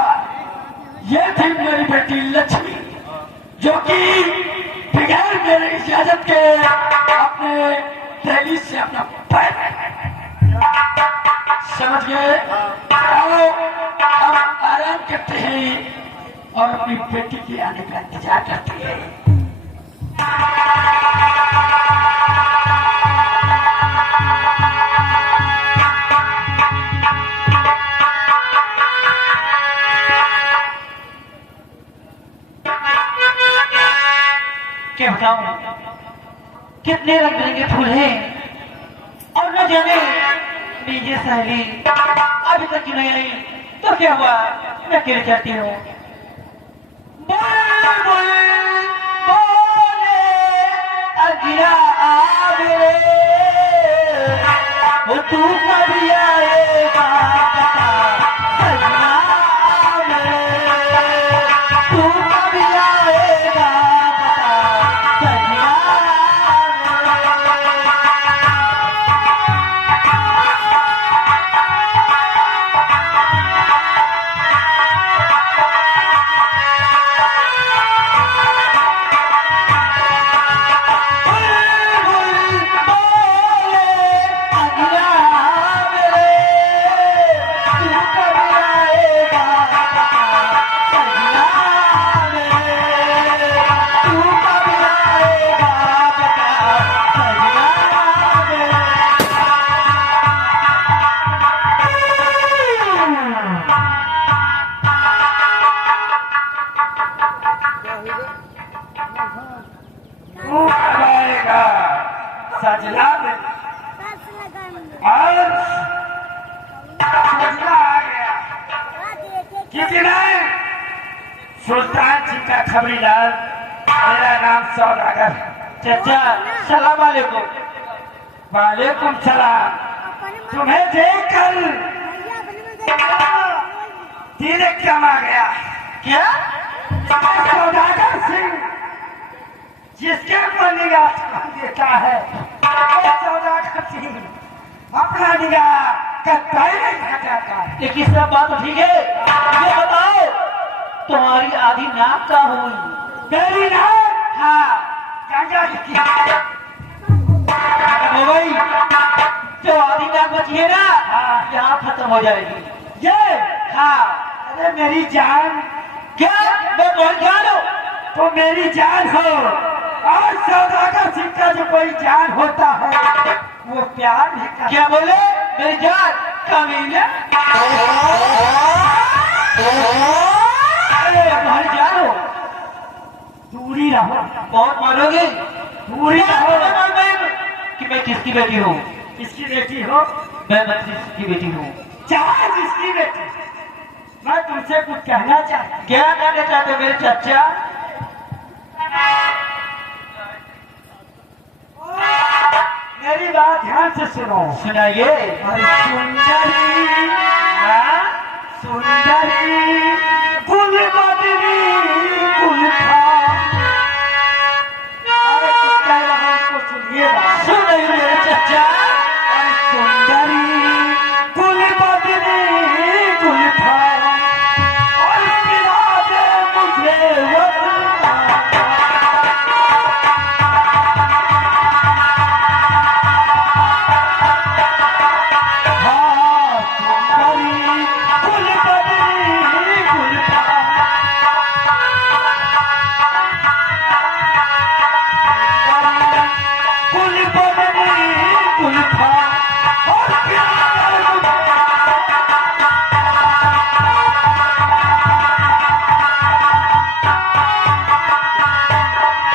ये थी मेरी बेटी लक्ष्मी, जो कि बगैर मेरी इजाजत के अपने दहलीज से अपना पैर समझ गए। आओ हम आराम करते हैं और अपनी बेटी के आने का इंतजार करते हैं। क्या बताऊं, कितने रंग बिरंगे फूल हैं और न जाने मेरी ये सहेली अभी तक क्यों नहीं आई। तो क्या हुआ, मैं अकेले चलती हूँ। बोले अगिरा आवे, वो तू कभी आएगा पता सजना आवे, तू कभी आएगा पता सजना सजना और सजना आ गया। किसी नहीं, सुल्तान जी का खबरीदार, मेरा नाम सौदागर। चाचा सलाम वालेकुम। वालेकुम सलाम। तुम्हें देखकर तीरे कम आ गया। क्या सौदागर सिंह जिसके ऊपर निगाह देता है, वो सौदागर सिंह अपना निगाह कतई नहीं हटाता है। लेकिन सब बात तो ठीक है, ये बताओ तुम्हारी आधी नाक का हुई। मेरी नाक, हाँ, गंगा जी की हो गई, जो आधी नाक बची है ना, हाँ। यहाँ खत्म हो जाएगी। ये, हाँ, अरे मेरी जान, क्या मैं बहुत जान हूँ। तो मेरी जान हो, और सौदागर सिंह का जो कोई जान होता है वो प्यार नहीं करता। क्या बोले, मेरी जान कमीने, अरे तुम्हारी जान हो, दूरी रहो, बहुत मानोगे। दूरी रहो। कि मैं किसकी बेटी हूँ? किसकी बेटी हो? मैं मंत्री की बेटी हूँ। चाहे जिसकी बेटी, मैं तुमसे कुछ कहना चाहता हूँ। क्या कहना चाहते हो मेरे चाचा? मेरी बात ध्यान से सुनो। सुनाइए। अरे सुंदरी, हाँ, सुंदरी कुल बदली कुल था। अरे कुछ कह रहा हूं, उसको सुनिएगा। सुनाइए मेरे चाचा। अरे सुंदरी कुल बदली कुल था, और मिला दे मुझे वतन का। हाँ, सुंदरी कुल बदली कुल था, कुल बदली कुल था, और प्यार मुझे।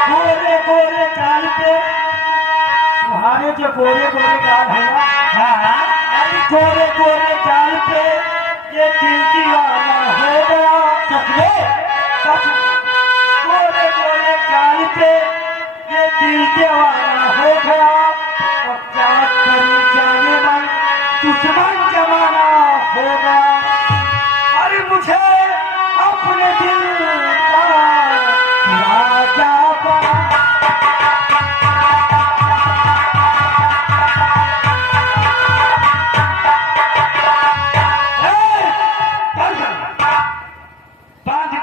गोरे गोरे गाल पे, तुम्हारे जो गोरे गोरे गाल है ना, हाँ, अरे गोरे गोरे गाल पे ये दिल दीवाना हो गया। सच में, सच में। गोरे गोरे गाल पे ये दिल दीवाना हो गया, और क्या करूं जाने मन दुश्मन जमाना हो गया। अरे मुझे अपने दिल का राजा बना।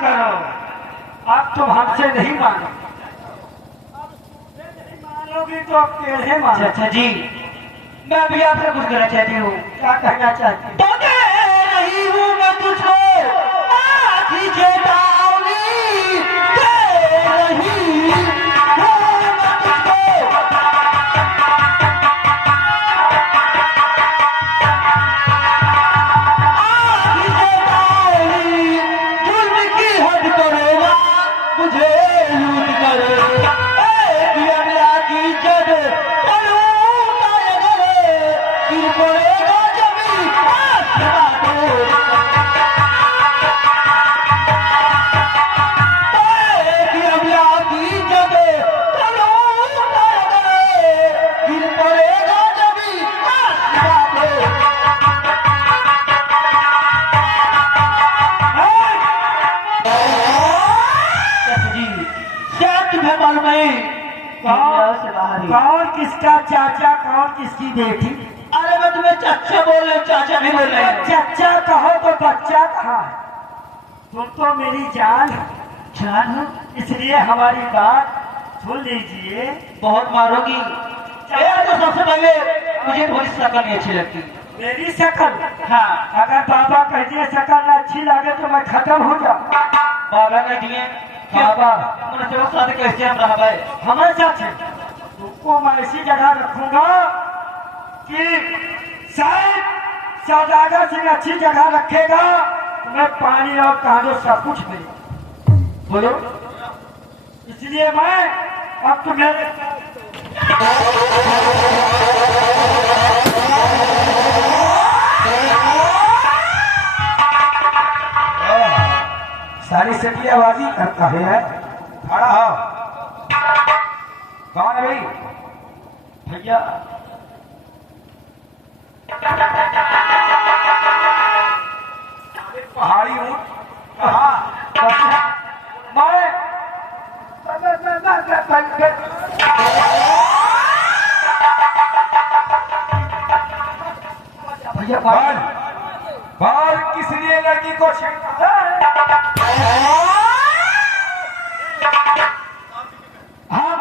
करो, अब तुम हमसे नहीं मानो, मानोगी तो अकेले मानो। चाचा जी, मैं भी आपसे कुछ कहना चाहती हूँ। क्या कहना चाहती हो? तो दे रही हूँ मैं तुझको आधी चेतावनी, दे रही हूँ मैं तुझको। आधी चेतावनी, जुल्म की हद करेगा, मुझे लूट करेगा। एक अगला की जद करूँगा अगर, गिर पड़ेगा जमीन आसमां को। एक अगला की जद करूँगा अगर, गिर पड़ेगा जमीन आसमां को। चाचा जी, शायद तुम्हें मालूम है से बाहर ही। कौन किसका चाचा, कौन किसकी बेटी? अरे मैं तुम्हें चाचा बोल रहे, चाचा नहीं बोल रहे। चाचा कहो तो बच्चा कहाँ है? तुम तो मेरी जान हो, जान हो? इसलिए हमारी बात सुन लीजिए। बहुत मारोगी। यार तो सबसे पहले मुझे थोड़ी शक्ल नहीं अच्छी लगती। मेरी शक्ल, हाँ, अगर बाबा कह दिए शक्ल न अच्छी लगे तो मैं खत्म हो जाऊँ। बाबा ने दिए बाबा मैंने चलो शादी कैसे हम रहा भाई। हमारे साथ है, तुमको मैं ऐसी जगह रखूंगा कि शायद सौदागर से अच्छी जगह रखेगा, तुम्हें पानी और कांदो सब कुछ मिले। बोलो, इसलिए मैं अब तुम्हें सारी सटियाबाजी करता है। खड़ा हो, कौन है भाई? भैया पहाड़ी ऊंट कहाँ? भैया बाल बाल किस लिए लड़की को छेड़ता है? हाँ,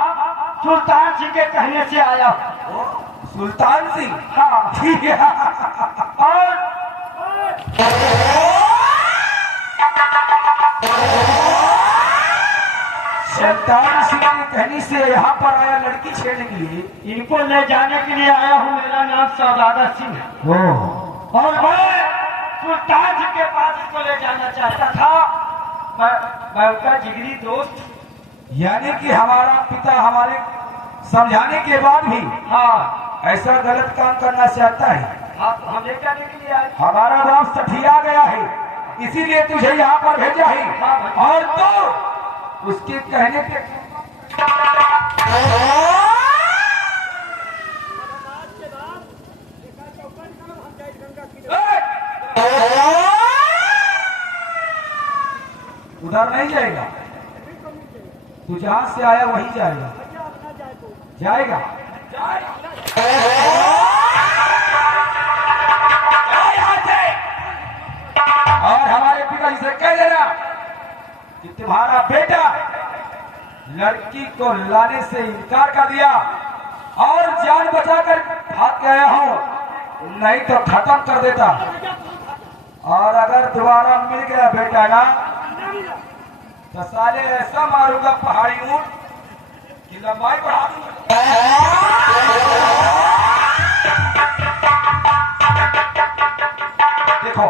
सुल्तान सिंह के कहने से आया हूँ। सुल्तान सिंह? हाँ ठीक है। और सुल्तान सिंह के कहने से यहाँ पर आया लड़की छेड़ने के लिए? इनको ले जाने के लिए आया हूँ। मेरा नाम सौदागर सिंह है और मैं सुल्तान सिंह के पास इसको ले जाना चाहता था। मैं उनका जिगरी दोस्त, यानी कि हमारा पिता हमारे समझाने के बाद भी हाँ ऐसा गलत काम करना चाहता है। हाँ, तो हम ले जाने के लिए आए। हमारा बाप सठिया गया है, इसीलिए तुझे यहाँ पर भेजा है। और तो उसके कहने पे उधर नहीं जाएगा, तू जहां से आया वहीं जाएगा। जाएगा और हमारे पिताजी से कह देना कि तुम्हारा बेटा लड़की को लाने से इनकार कर दिया और जान बचाकर भाग गया हो, नहीं तो खत्म कर देता। और अगर दोबारा मिल गया बेटा ना तो साले ऐसा मारूंगा पहाड़ी ऊंट की लंबाई बढ़ा दूंगा। देखो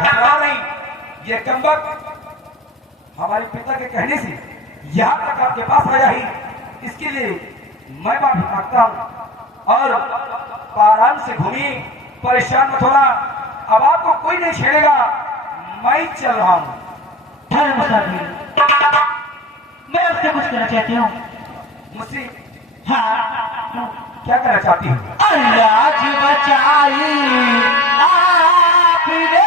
घबरा नहीं, ये कमबख्त हमारे पिता के कहने से यहाँ तक आपके पास आया ही, इसके लिए मैं माफी मांगता हूँ। और आराम से घूमिए, परेशान मत होना। अब आपको कोई नहीं छेड़ेगा, मैं चल रहा हूँ। मैं आपसे कुछ कहना चाहती हूँ। मुझसे हाँ, क्या कहना चाहती हूँ? अल्लाह जी बचाई आपने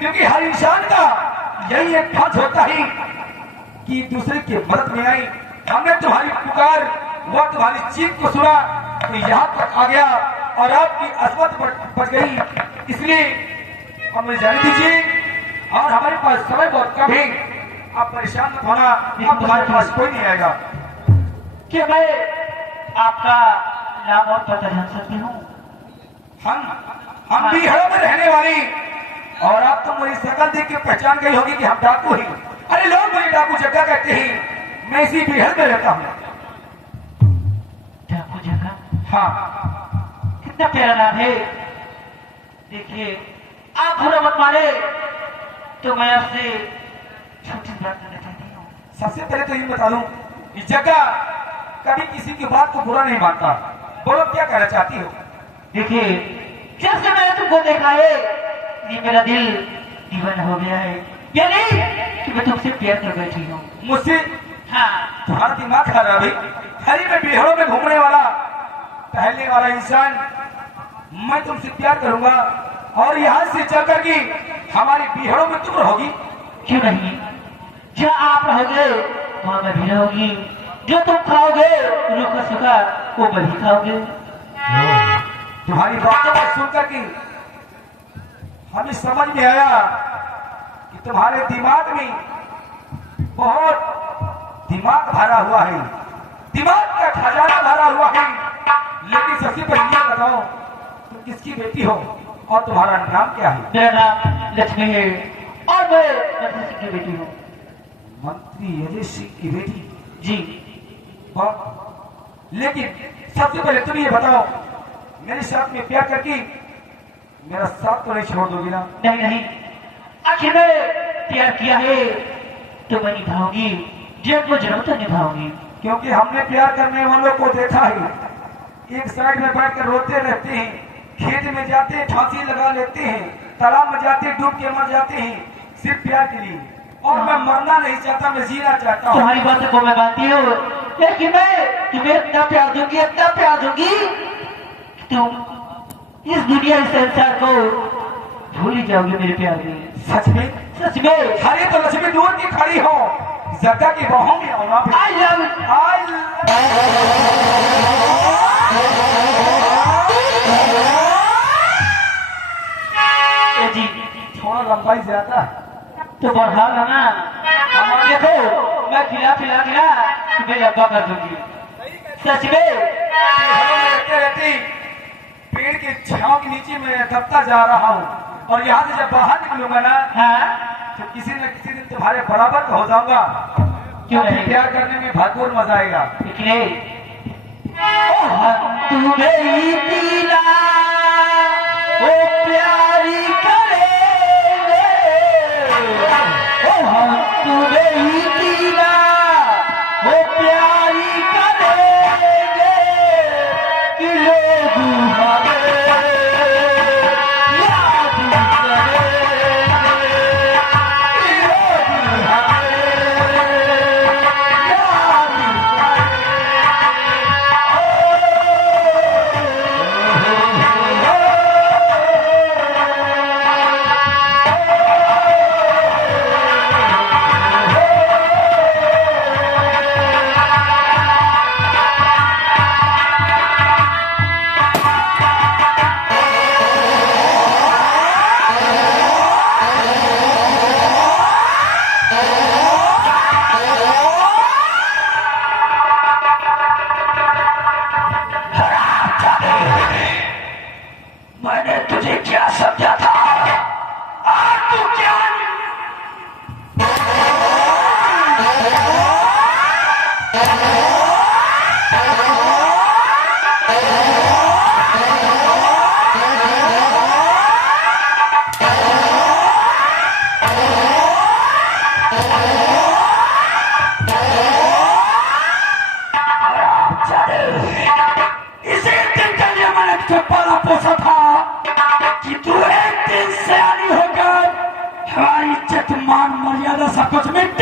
क्योंकि हर इंसान का यही एक फर्ज होता ही कि दूसरे की मदद में आई। हमने तुम्हारी पुकार व तुम्हारी चीख को सुना तो यहाँ तक आ गया और आपकी असमत बच गई, इसलिए हमें जाने दीजिए और हमारे पास समय बहुत कम है। आप परेशान मत होना, अब तुम्हारे पास कोई नहीं आएगा। कि मैं आपका नाम और पता जान सकती हूँ? हम बिहार में रहने वाली, और आप तो मेरी शक्ल देख के पहचान गई होगी कि हम डाकू ही। अरे लोग मुझे डाकू जग्गा कहते हैं, मैं इसी बिहार में रहता हूँ। डाकू जग्गा? हाँ, कितना प्यारा नाम है। देखिए, आप बुरा मत माने तो मैं आपसे छोटी बात करना चाहती हूँ। सबसे पहले तो ये बता दूं कि जग्गा कभी किसी की बात को बुरा नहीं मानता। बोलो क्या कहना चाहती हो? देखिए, जब से मैंने तुमको देखा है ये मेरा दिल दीवाना हो गया है। ये नहीं कि मैं तुमसे प्यार कर बैठी हूँ। मुझसे? हाँ। तुम्हारा दिमाग खराब है। हरी में बिहारों में घूमने वाला टहलने वाला इंसान, मैं तुमसे प्यार करूंगा और यहाँ से चल कर के हमारी बिहारों में तुम रहोगी। क्यों नहीं? जहाँ आप रहोगे वहाँ मैं भी रहोगी। जो तुम खाओगे रूखा सूखा वो मैं भी खाओगे। तुम्हारी बातों को सुन कर के हमें समझ में आया कि तुम्हारे दिमाग में बहुत दिमाग भरा हुआ है, दिमाग का खजाना भरा हुआ है। लेकिन सबसे पहले ये बताओ तुम किसकी बेटी हो और तुम्हारा नाम क्या है? मेरा नाम लक्ष्मी है और मैं मंत्री सिंह की बेटी हूँ। मंत्री अजय सिंह की बेटी? जी। लेकिन सबसे पहले तुम ये बताओ, मेरे साथ में प्यार करके मेरा साथ तो नहीं छोड़ दोगी ना? नहीं नहीं, आखिर मैं प्यार किया है तो मैं निभाऊंगी, जब वो जरूर तो निभाऊंगी। क्योंकि हमने प्यार करने वालों को देखा है, एक साइड में बैठकर रोते रहते हैं, खेत में जाते फांसी लगा लेते हैं, तालाब में जाते डूब के मर जाते हैं सिर्फ प्यार के लिए। और मैं मरना नहीं चाहता, मैं जीना चाहता हूँ। तुम्हारी बात को मैं मानती हूँ, लेकिन मैं तुम्हें इतना प्यार दूंगी, इतना प्यार दूंगी कि तुम इस दुनिया इस संसार को भूल ही जाओगे मेरे प्यार में। सच में? सच में। अरे तो लक्ष्मी दूर की खड़ी हो, जग्गा की बहू में होना। I love जी थोड़ा लंबाई ज्यादा है तो बढ़ा है ना। हम देखो मैं खिला तुम्हें लंबा कर दूंगी। सच में रहते रहते पेड़ के छांव के नीचे में दबता जा रहा हूँ और यहाँ से जब बाहर निकलूंगा ना, हाँ तो किसी न किसी दिन तुम्हारे बराबर का हो जाऊंगा। क्यों नहीं? प्यार करने में भरपूर मजा आएगा। तुम्हें ही पीना ओ प्यारी करेंगे, हम तुम्हें ही पीना ओ प्यारी करेंगे कि लोग हमें याद करेंगे, कि लोग हमें याद मैंने तुझे क्या समझा था, आज तू क्या? इसे दिन के लिए मैंने तुझे पाला पोसा था कि तू एक दिन सयानी होकर हमारी इज्जत मान मर्यादा सब कुछ मिट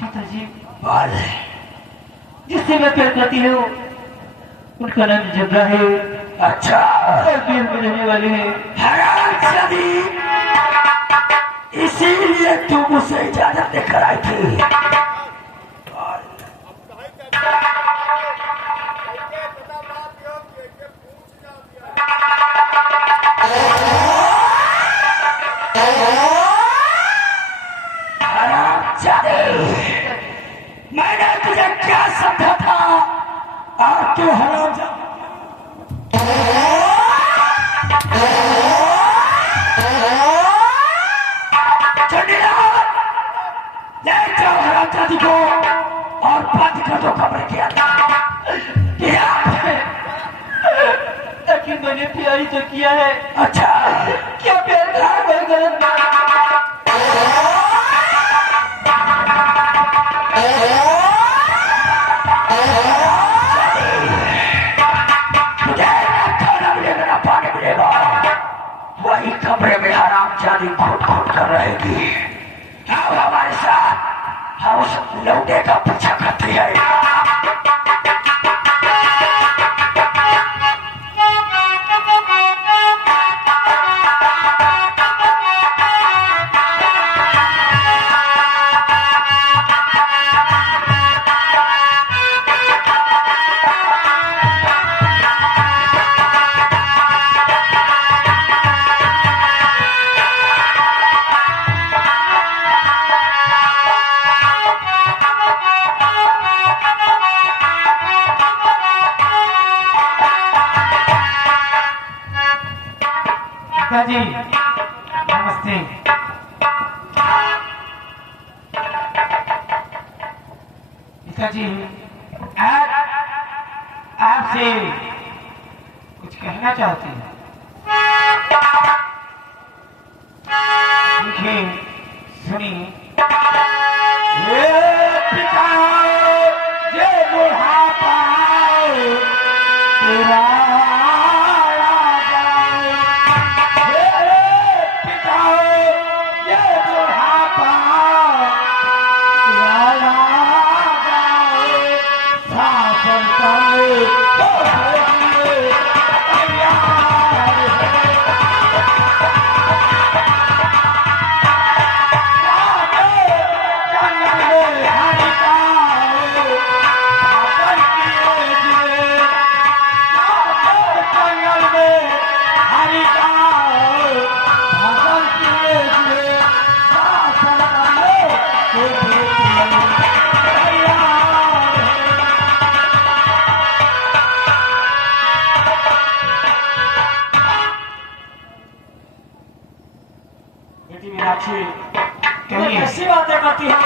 पिताजी, बाल जिससे मैं प्यार करती हूँ उनका नाम जबरा है अच्छा और पीर में रहने वाले हैं। हरामजादी, इसीलिए तू मुझसे इजाजत लेकर आई थी। मैंने तुझे क्या समझा था और तू हरामजादा। ले जाओ हरामजादी को और बंद कर दो कब्र के अंदर। लेकिन मैंने प्यार ही तो किया है। अच्छा क्या प्यार करना कोई गलत तुझे ना खाना मिलेगा ना पानी मिलेगा, वही कमरे में हरामजादी घुट घुट कर रहेगी। अब हमारे साथ हम उस लौटे का पीछा करते हैं। पिताजी, नमस्ते। पिताजी, आपसे कुछ कहना चाहती हूँ। देखिए, सुनिए। ये पिता, ये बुढ़ापा तेरा ऐसी बातें करती हो,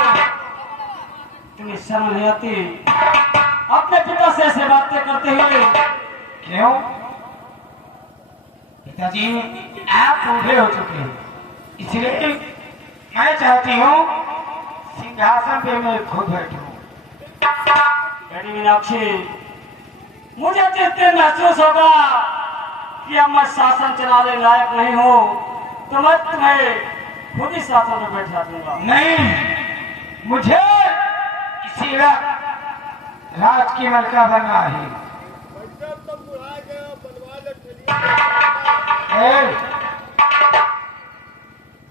तुम्हें शर्म नहीं आती? अपने पिता से ऐसे बातें करते हुए क्यों? पिताजी, आप बूढ़े हो चुके हैं, इसलिए मैं चाहती हूँ सिंहासन पे मैं खुद बैठूं। बेटी मीनाक्षी, मुझे जिस दिन महसूस होगा कि अब मैं शासन चलाने लायक नहीं हूँ, तो मैं तुम्हें खुद ही शासन में बैठा दूंगा। नहीं, मुझे इसी वक्त राज की मलका बनना है।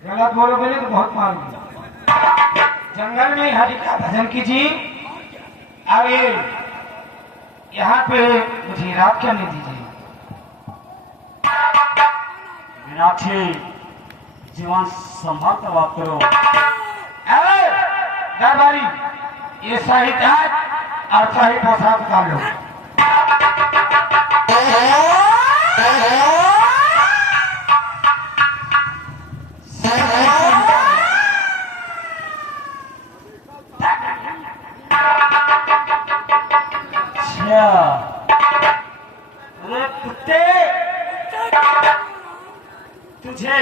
गलत बोलोगे तो बहुत मारूंगा। जंगल में हरि का भजन कीजिए। अब यहाँ पे मुझे रात करने दीजिए। मीनाक्षी, जीवन संभाल कर बात करो। दरबारी, ये सही ताज और सही पोशाक डाल लो। अरे कुत्ते, तुझे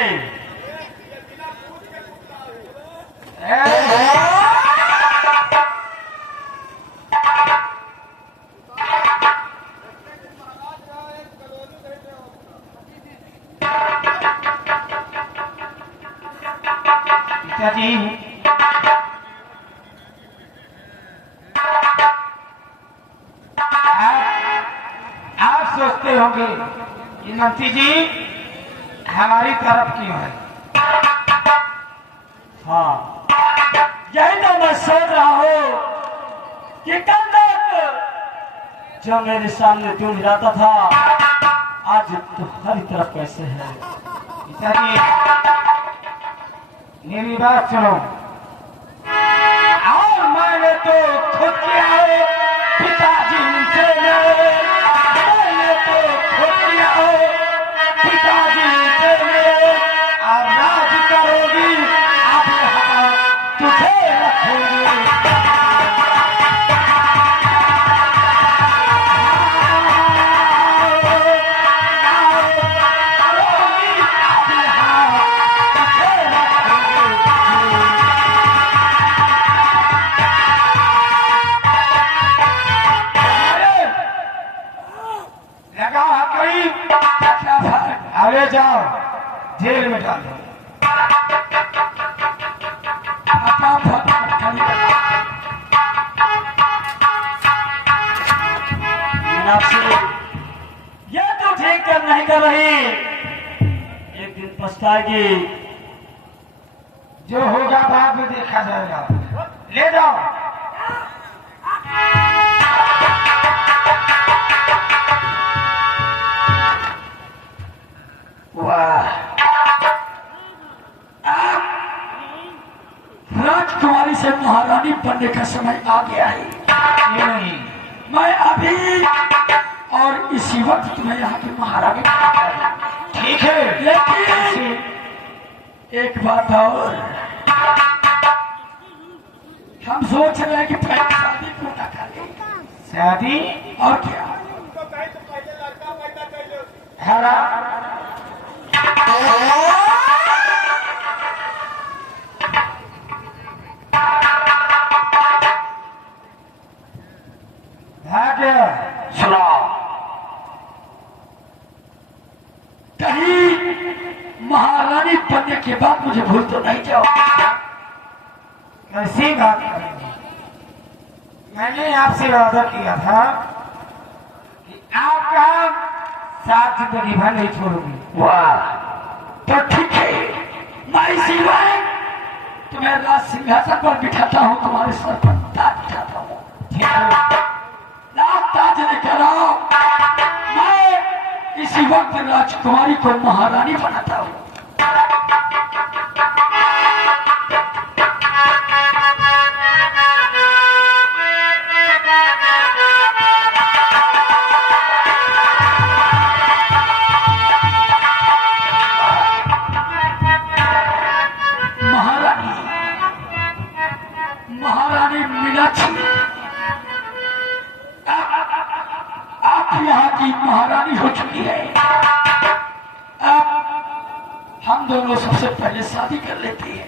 पिताजी आप सोचते होंगे कि मंत्री जी हमारी तरफ क्यों है। हाँ, यही तो मैं सोच रहा हूँ कि कल तक जो मेरे सामने तू हिलाता था आज तुम्हारी तरफ कैसे है। पिताजी मेरी बात सुनो। और मैंने तो खुद किया है पिताजी से, मैंने तो खुद किया है पिताजी से, और राज करोगी अब यहाँ तुझे रखूंगी। अरे जाओ जेल में डाल दो। मीनाक्षी, ये तो ठीक कर नहीं कर रही, एक दिन पछताएगी। जो होगा बाद में देखा जाएगा। ले जाओ। राजकुमारी से महारानी बनने का समय आ गया है। ये नहीं, मैं अभी और इसी वक्त तुम्हें यहाँ की महारानी बनाऊंगा। ठीक है, लेकिन एक बात और, हम सोच रहे हैं कि पहले शादी क्यों ना करें। शादी और क्या हरा भाग्य सुनो, कहीं महारानी बनने के बाद मुझे भूल तो नहीं जाओ। ऐसी बात करेंगे। मैंने आपसे वादा किया था कि आपका साथ जिंदगी भर नहीं छोड़ूंगी। वाह, तो ठीक है, मैं इसी वक्त तुम्हें राज सिंहासन पर बिठाता हूँ, तुम्हारे सर पर ताज बिठाता हूँ। ठीक है, ताज लेकर आओ, मैं इसी वक्त राजकुमारी को महारानी बनाता हूँ। महारानी, महारानी मीनाक्षी, आप यहाँ की महारानी हो चुकी है। अब हम दोनों सबसे पहले शादी कर लेते हैं।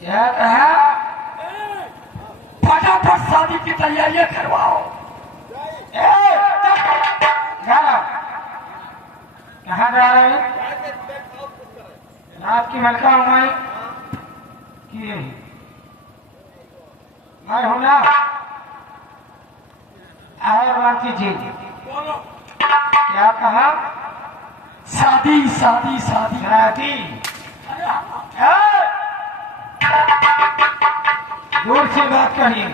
क्या कहा? फटाफट शादी की तैयारियां करवाओ। कहाँ जा रहे हैं? रात की मलका हूँ मैं कि मैं हूँ ना। आए मानसी जी, क्या कहा? शादी शादी शादी। शादी? दूर से बात करिए।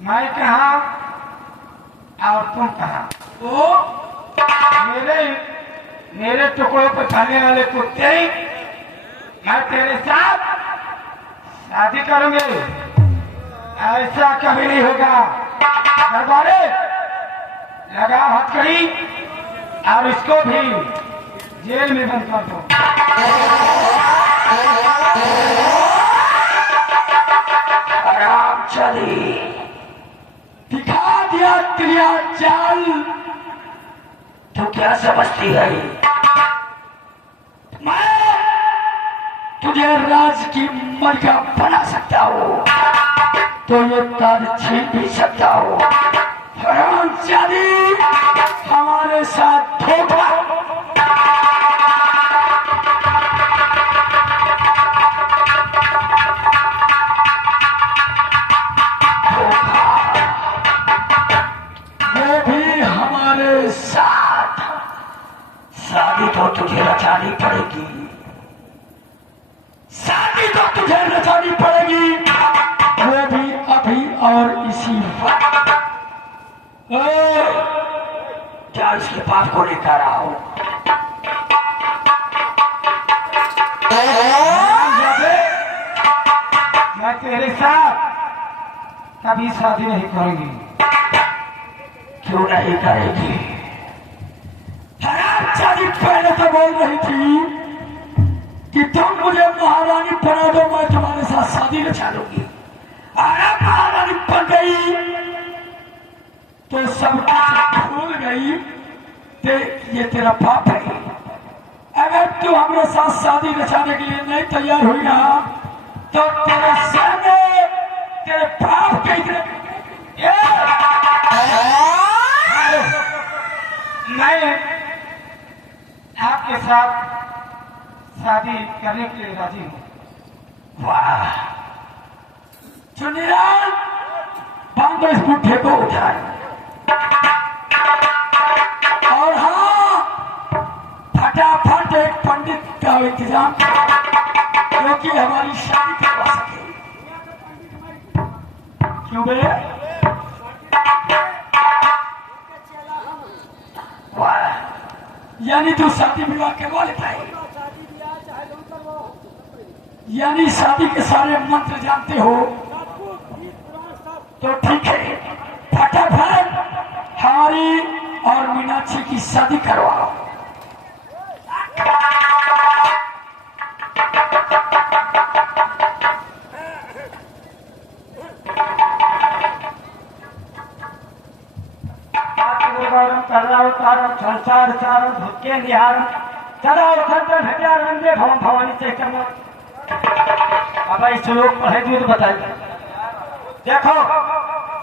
मैं कहा और तुम कहा? वो मेरे टुकड़ों पर खाने वाले कुत्ते, मैं तेरे साथ शादी करूंगी? ऐसा कभी नहीं होगा। दरबारे लगा हथकड़ी और इसको भी जेल में बंद कर दो। आराम चली, दिखा दिया तेरा चाल। तू क्या समझती है? मैं तुझे राज की मलका बना सकता हूँ, तो ये ताज छीन भी सकता हूँ। हराम चली, हमारे हमारे साथ धोखा। वो भी हमारे साथ। शादी तो तुझे रचानी पड़ेगी, शादी तो तुझे रचानी पड़ेगी, वो भी अभी और इसी वक्त। क्या इसके बाप को लेकर आओ। मैं तेरे साथ कभी शादी नहीं करूंगी। क्यों नहीं करेगी? हराम शादी पहले तो बोल रही थी कि तुम मुझे महारानी बना दो, मैं तुम्हारे साथ शादी रचा लूंगी। अरे महारानी बन गई तो सब कुछ भूल गई। ये तेरा पाप है। अगर तू हमारे साथ शादी रचाने के लिए नहीं तैयार हुई ना, तो तेरे सामने तेरे पाप के मैं आपके साथ शादी करने के लिए राजी हूँ। वाह चुनीलाल, बांधो इस बुढ़े को उठाए। और हाँ, फटाफट एक पंडित का इंतजाम करो जो कि हमारी शादी करवा सके। क्यों बे? वाह, यानी तू शादी विवाह करवा लेता है, यानी शादी के सारे मंत्र जानते हो। तो ठीक है, फटाफट हमारी और मीनाक्षी की शादी करवाओ। चलाओ तारो संसार चारो धुके निहार चलाओ संत भेजा रंगे भवन भवानी से चलो। अब इस श्लोक पढ़े दूध बताइए। देखो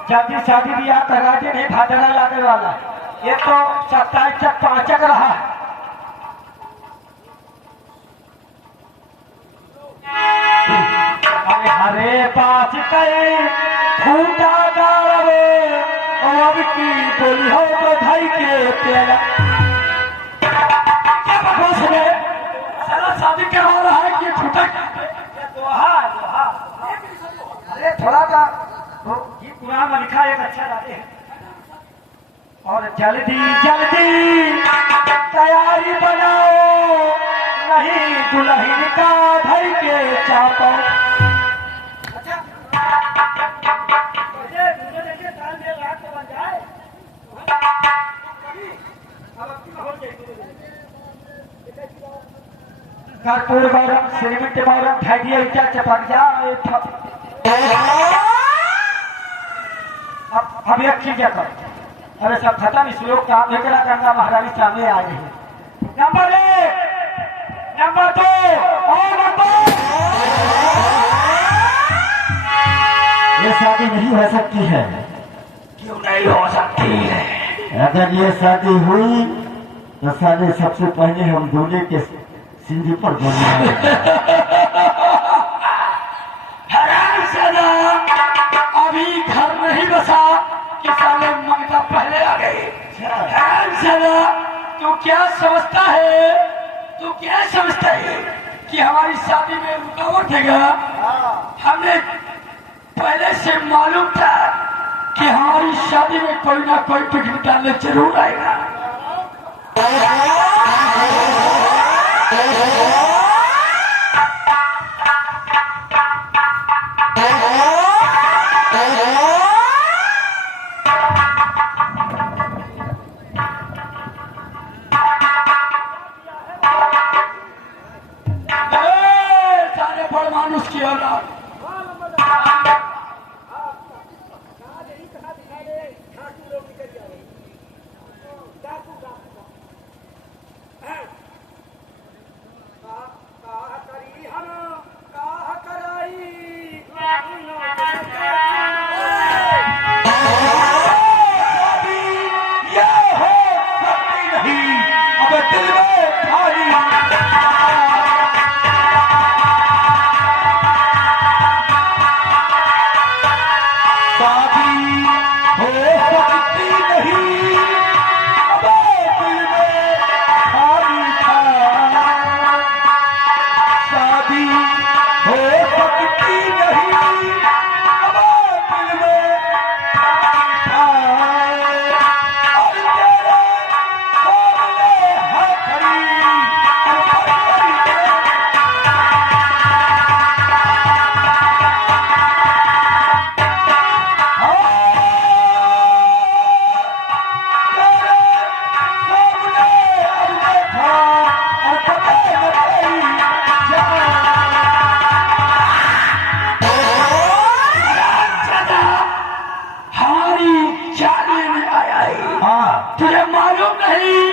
जल्दी शादी ब्याह करा के नहीं भाजना लाने वाला, ये तो 27 तक पाचक रहा है। हरे पास कई फूटा गावे अब की बोली हो तो भाई के तेरा क्या बकवास है? सारा शादी करवा रहा है कि छूटा? अरे थोड़ा सा ये कुरान में लिखा एक अच्छा गाते हैं। और जल्दी जल्दी तैयारी बनाओ, नहीं दुल्हन का भाई के चापो। कर्पूर गौरम श्रीमंत गौरम ढाइडिया इच्छा चपक जाए। अब एक चीज कर, अरे सब खत्म इस लोग का एकला गंगा महारानी सामने आ गई है। नंबर 1, नंबर 2 और नंबर। ये शादी नहीं हो सकती है। क्यों नहीं हो सकती है? अगर ये शादी हुई तो साले सबसे पहले हम दूल्हे के सिंधी पर बोलेंगे। हरामजादा, अभी घर नहीं बसा कि साले मंगता पहले आ गए। हरामजादा, तू क्या समझता है, तू क्या समझता है कि हमारी शादी में रुकावट देगा? हमें पहले से मालूम था कि हमारी शादी में कोई ना कोई पिकनिक डालने जरूर आएगा। सारे बड़ मानुष की औलाद, तुझे मालूम नहीं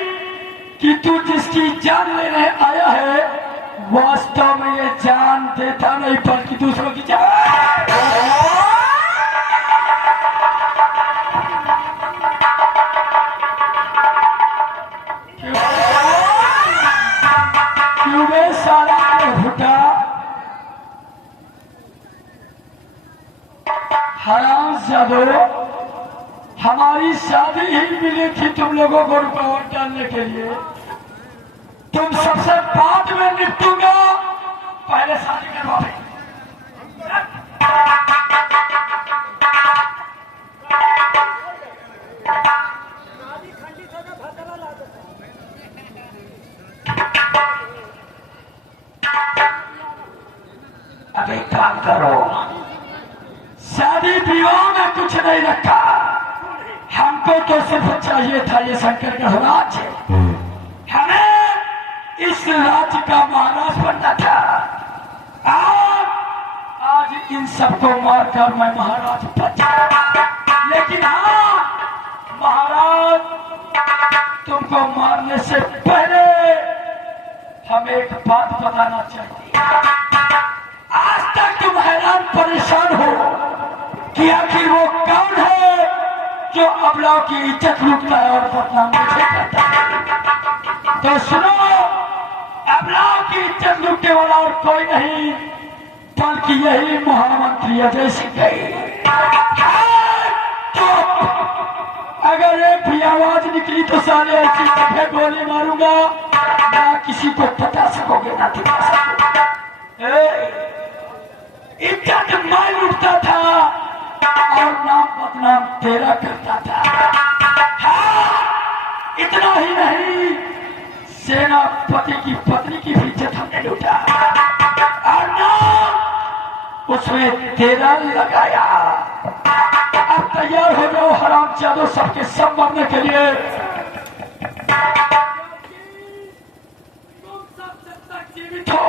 कि तू जिसकी जान लेने आया है वास्तव में ये जान देता नहीं बल्कि दूसरों की जान। क्यों बे साला फुटा हराम जादो, हमारी शादी ही मिली थी तुम लोगों को रुकावट डालने के लिए। तुम सबसे बाद में निपटूंगा, पहले शादी करवा दे। अब एक काम करो, शादी विवाह में कुछ नहीं रखा, हमको तो सिर्फ चाहिए था ये शंकर का राज्य। हमें इस राज्य का महाराज बनना था। आज इन सबको मारकर मैं महाराज बचा, लेकिन हाँ महाराज, तुमको मारने से पहले हम एक बात बताना चाहते हैं। आज तक तुम हैरान परेशान हो कि आखिर वो कौन है जो अबलाओं की इज्जत लूटता है और बदनाम मुझे करता है। तो सुनो, अबलाओं की इज्जत लूटने वाला और कोई नहीं बल्कि यही महामंत्री अजय सिंह है। तो अगर एक भी आवाज निकली तो साले ऐसी जगह गोली मारूंगा, ना किसी को बता सकोगे ना दिखा सकोगे। इज्जत मैं लूटता था और नाम बदनाम तेरा करता था। हाँ, इतना ही नहीं, सेनापति की पत्नी की भी इज्जत हमने लूटा और नाम उसमें तेरा लगाया। अब तैयार हो जाओ हरामजादों, सबके सब मरने के लिए। तुम सब जब तक जीवित हो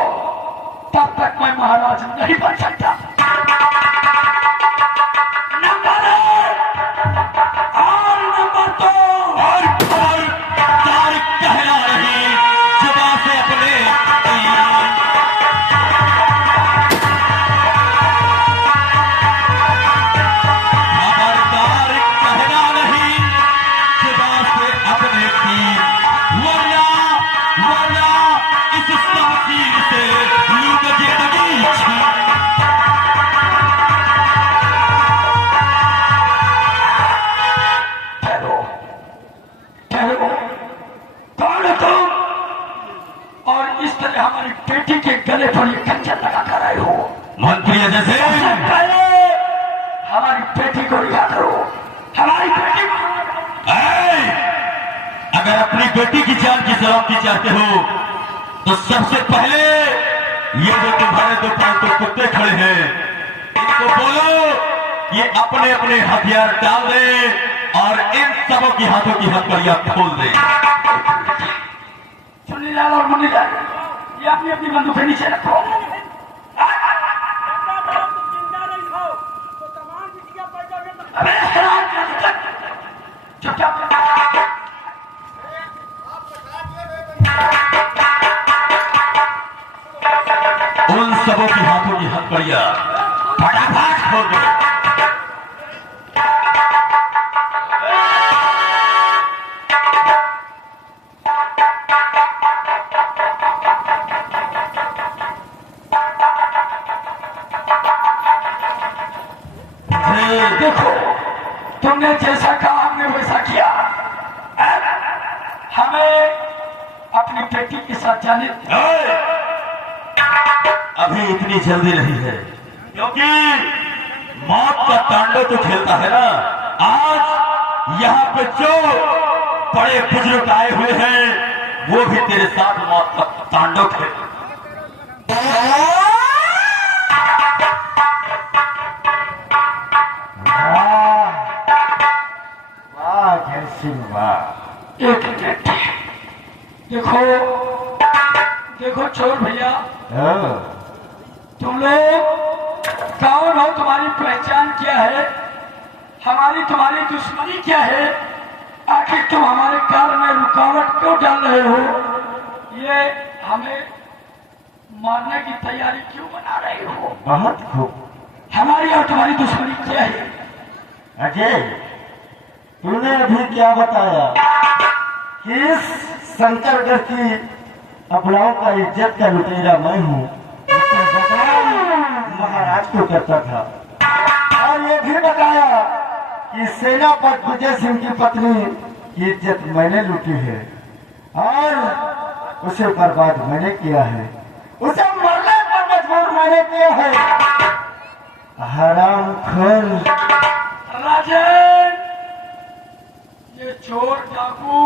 तब तक मैं महाराज नहीं बन सकता। नंबर और नंबर दो, और तारीख कहना नहीं जुबान से अपने। खबरदार कहना नहीं जुबान से अपने की, वरना इस तहसील से लूट जिंदगी छीन। ठहरो, ठहरो, कौन हो तुम? और इस तरह हमारी बेटी के गले पर ये खंजर लगा कर आए हो। मंत्री अजय सबसे सिंह, पहले हमारी बेटी को रिहा करो, हमारी बेटी को। अगर अपनी बेटी की जान की सलामती चाहते हो तो सबसे पहले ये जो तुम्हारे दो पालतू कुत्ते खड़े हैं इनको बोलो ये अपने अपने हथियार डाल दे और इन सबों की हाथों की हथकड़ियां खोल दे। चुन्नीलाल और मुन्नीलाल, ये अपनी अपनी बंदूकें नीचे रखो। अबे चुपचाप उन सबों की हाथों की हथकड़ियां फटाफट खोल दो। देखो, तुमने जैसा कहा हमने वैसा किया। हमें अपनी बेटी के साथ जाने अभी इतनी जल्दी नहीं है क्योंकि मौत का तांडव तो खेलता है ना। आज यहाँ पे जो बड़े बुजुर्ग आए हुए हैं वो भी तेरे साथ मौत का तांडव खेल। वाह जय सिंह वाह। एक मिनट, देखो देखो चोर भैया, तुम लोग कौन हो, तुम्हारी पहचान क्या है, हमारी तुम्हारी दुश्मनी क्या है, आखिर तुम हमारे कार में रुकावट क्यों डाल रहे हो? ये हमें मारने की तैयारी क्यों बना रहे हो? बहुत खूब। हमारी और तुम्हारी दुश्मनी क्या है? अजय, तूने अभी क्या बताया कि इस शंकरगढ़ की अपनाओं का इज्जत का लुटेरा मैं हूँ, महाराज को करता था। और ये भी बताया कि सेनापति विजय सिंह की पत्नी की इज्जत मैंने लूटी है और उसे बर्बाद मैंने किया है, उसे मरने पर मजबूर मैंने किया है। हरामखोर राजन, ये चोर डाकू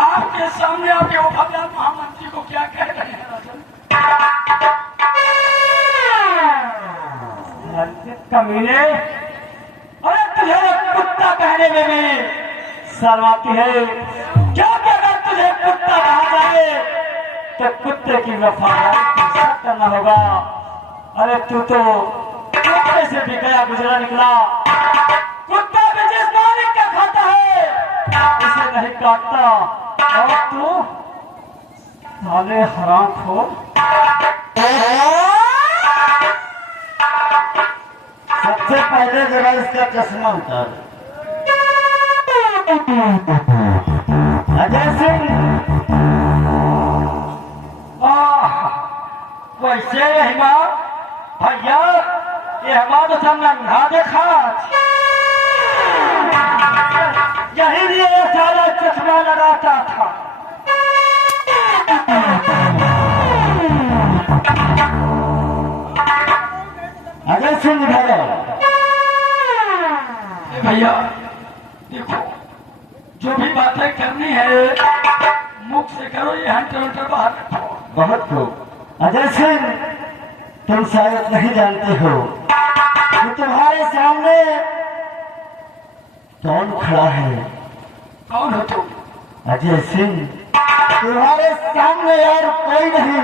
आपके सामने आपके वफादार महामंत्री को क्या कह रहे हैं? राजन, कमीने, अरे तुझे कुत्ता कहने में भी शर्म आती है क्या? कि अगर तुझे कुत्ता कहा जाए तो कुत्ते की वफादारी को सख्त करना होगा। अरे तू तो कुत्ते से भी गया गुजरा निकला। कुत्ता भी जिस मालिक का खाता है उसे नहीं काटता, और तू साले हरामखोर। सबसे पहले जरा इसका चश्मा उतार। अजय सिंह, वैसे रहमा भैया, ये हमारा तो नंगा देखा। यही लिए सारा चश्मा लगाता था। अजय सिंह भैया, भैया देखो, जो भी बातें करनी है मुख से करो, ये हंटर हंटर बाहर रखो। बहुत खूब। अजय सिंह, तुम शायद नहीं जानते हो कि तुम्हारे सामने कौन खड़ा है। कौन हो तुम? अजय सिंह, तुम्हारे सामने और कोई नहीं,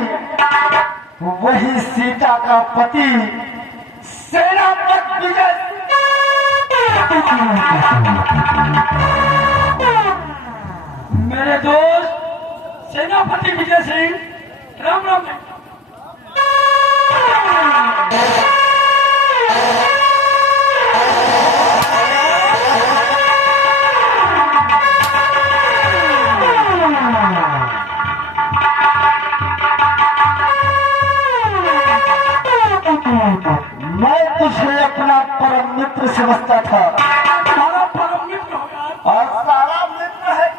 वही सीता का पति सेनापति विजय मेरे दोस्त सेनापति विजय सिंह, राम राम। मैं तुझे अपना परम मित्र समझता था, तुम्हारा परम मित्र होगा और सारा मित्र है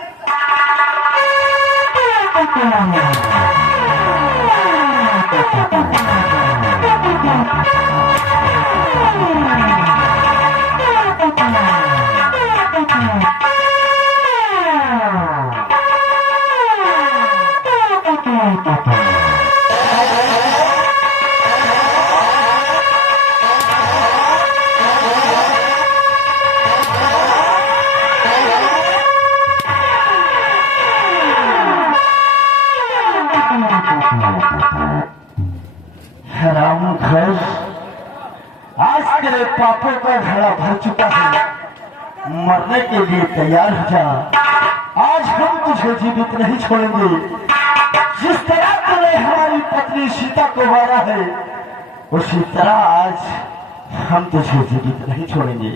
हरामखोर, आज तेरे पापों का घड़ा भर चुका है, मरने के लिए तैयार हो जा। आज हम तुझे जीवित नहीं छोड़ेंगे। जिस तरह तूने हमारी पत्नी सीता को मारा है, उसी तरह आज हम तुझे जीवित नहीं छोड़ेंगे।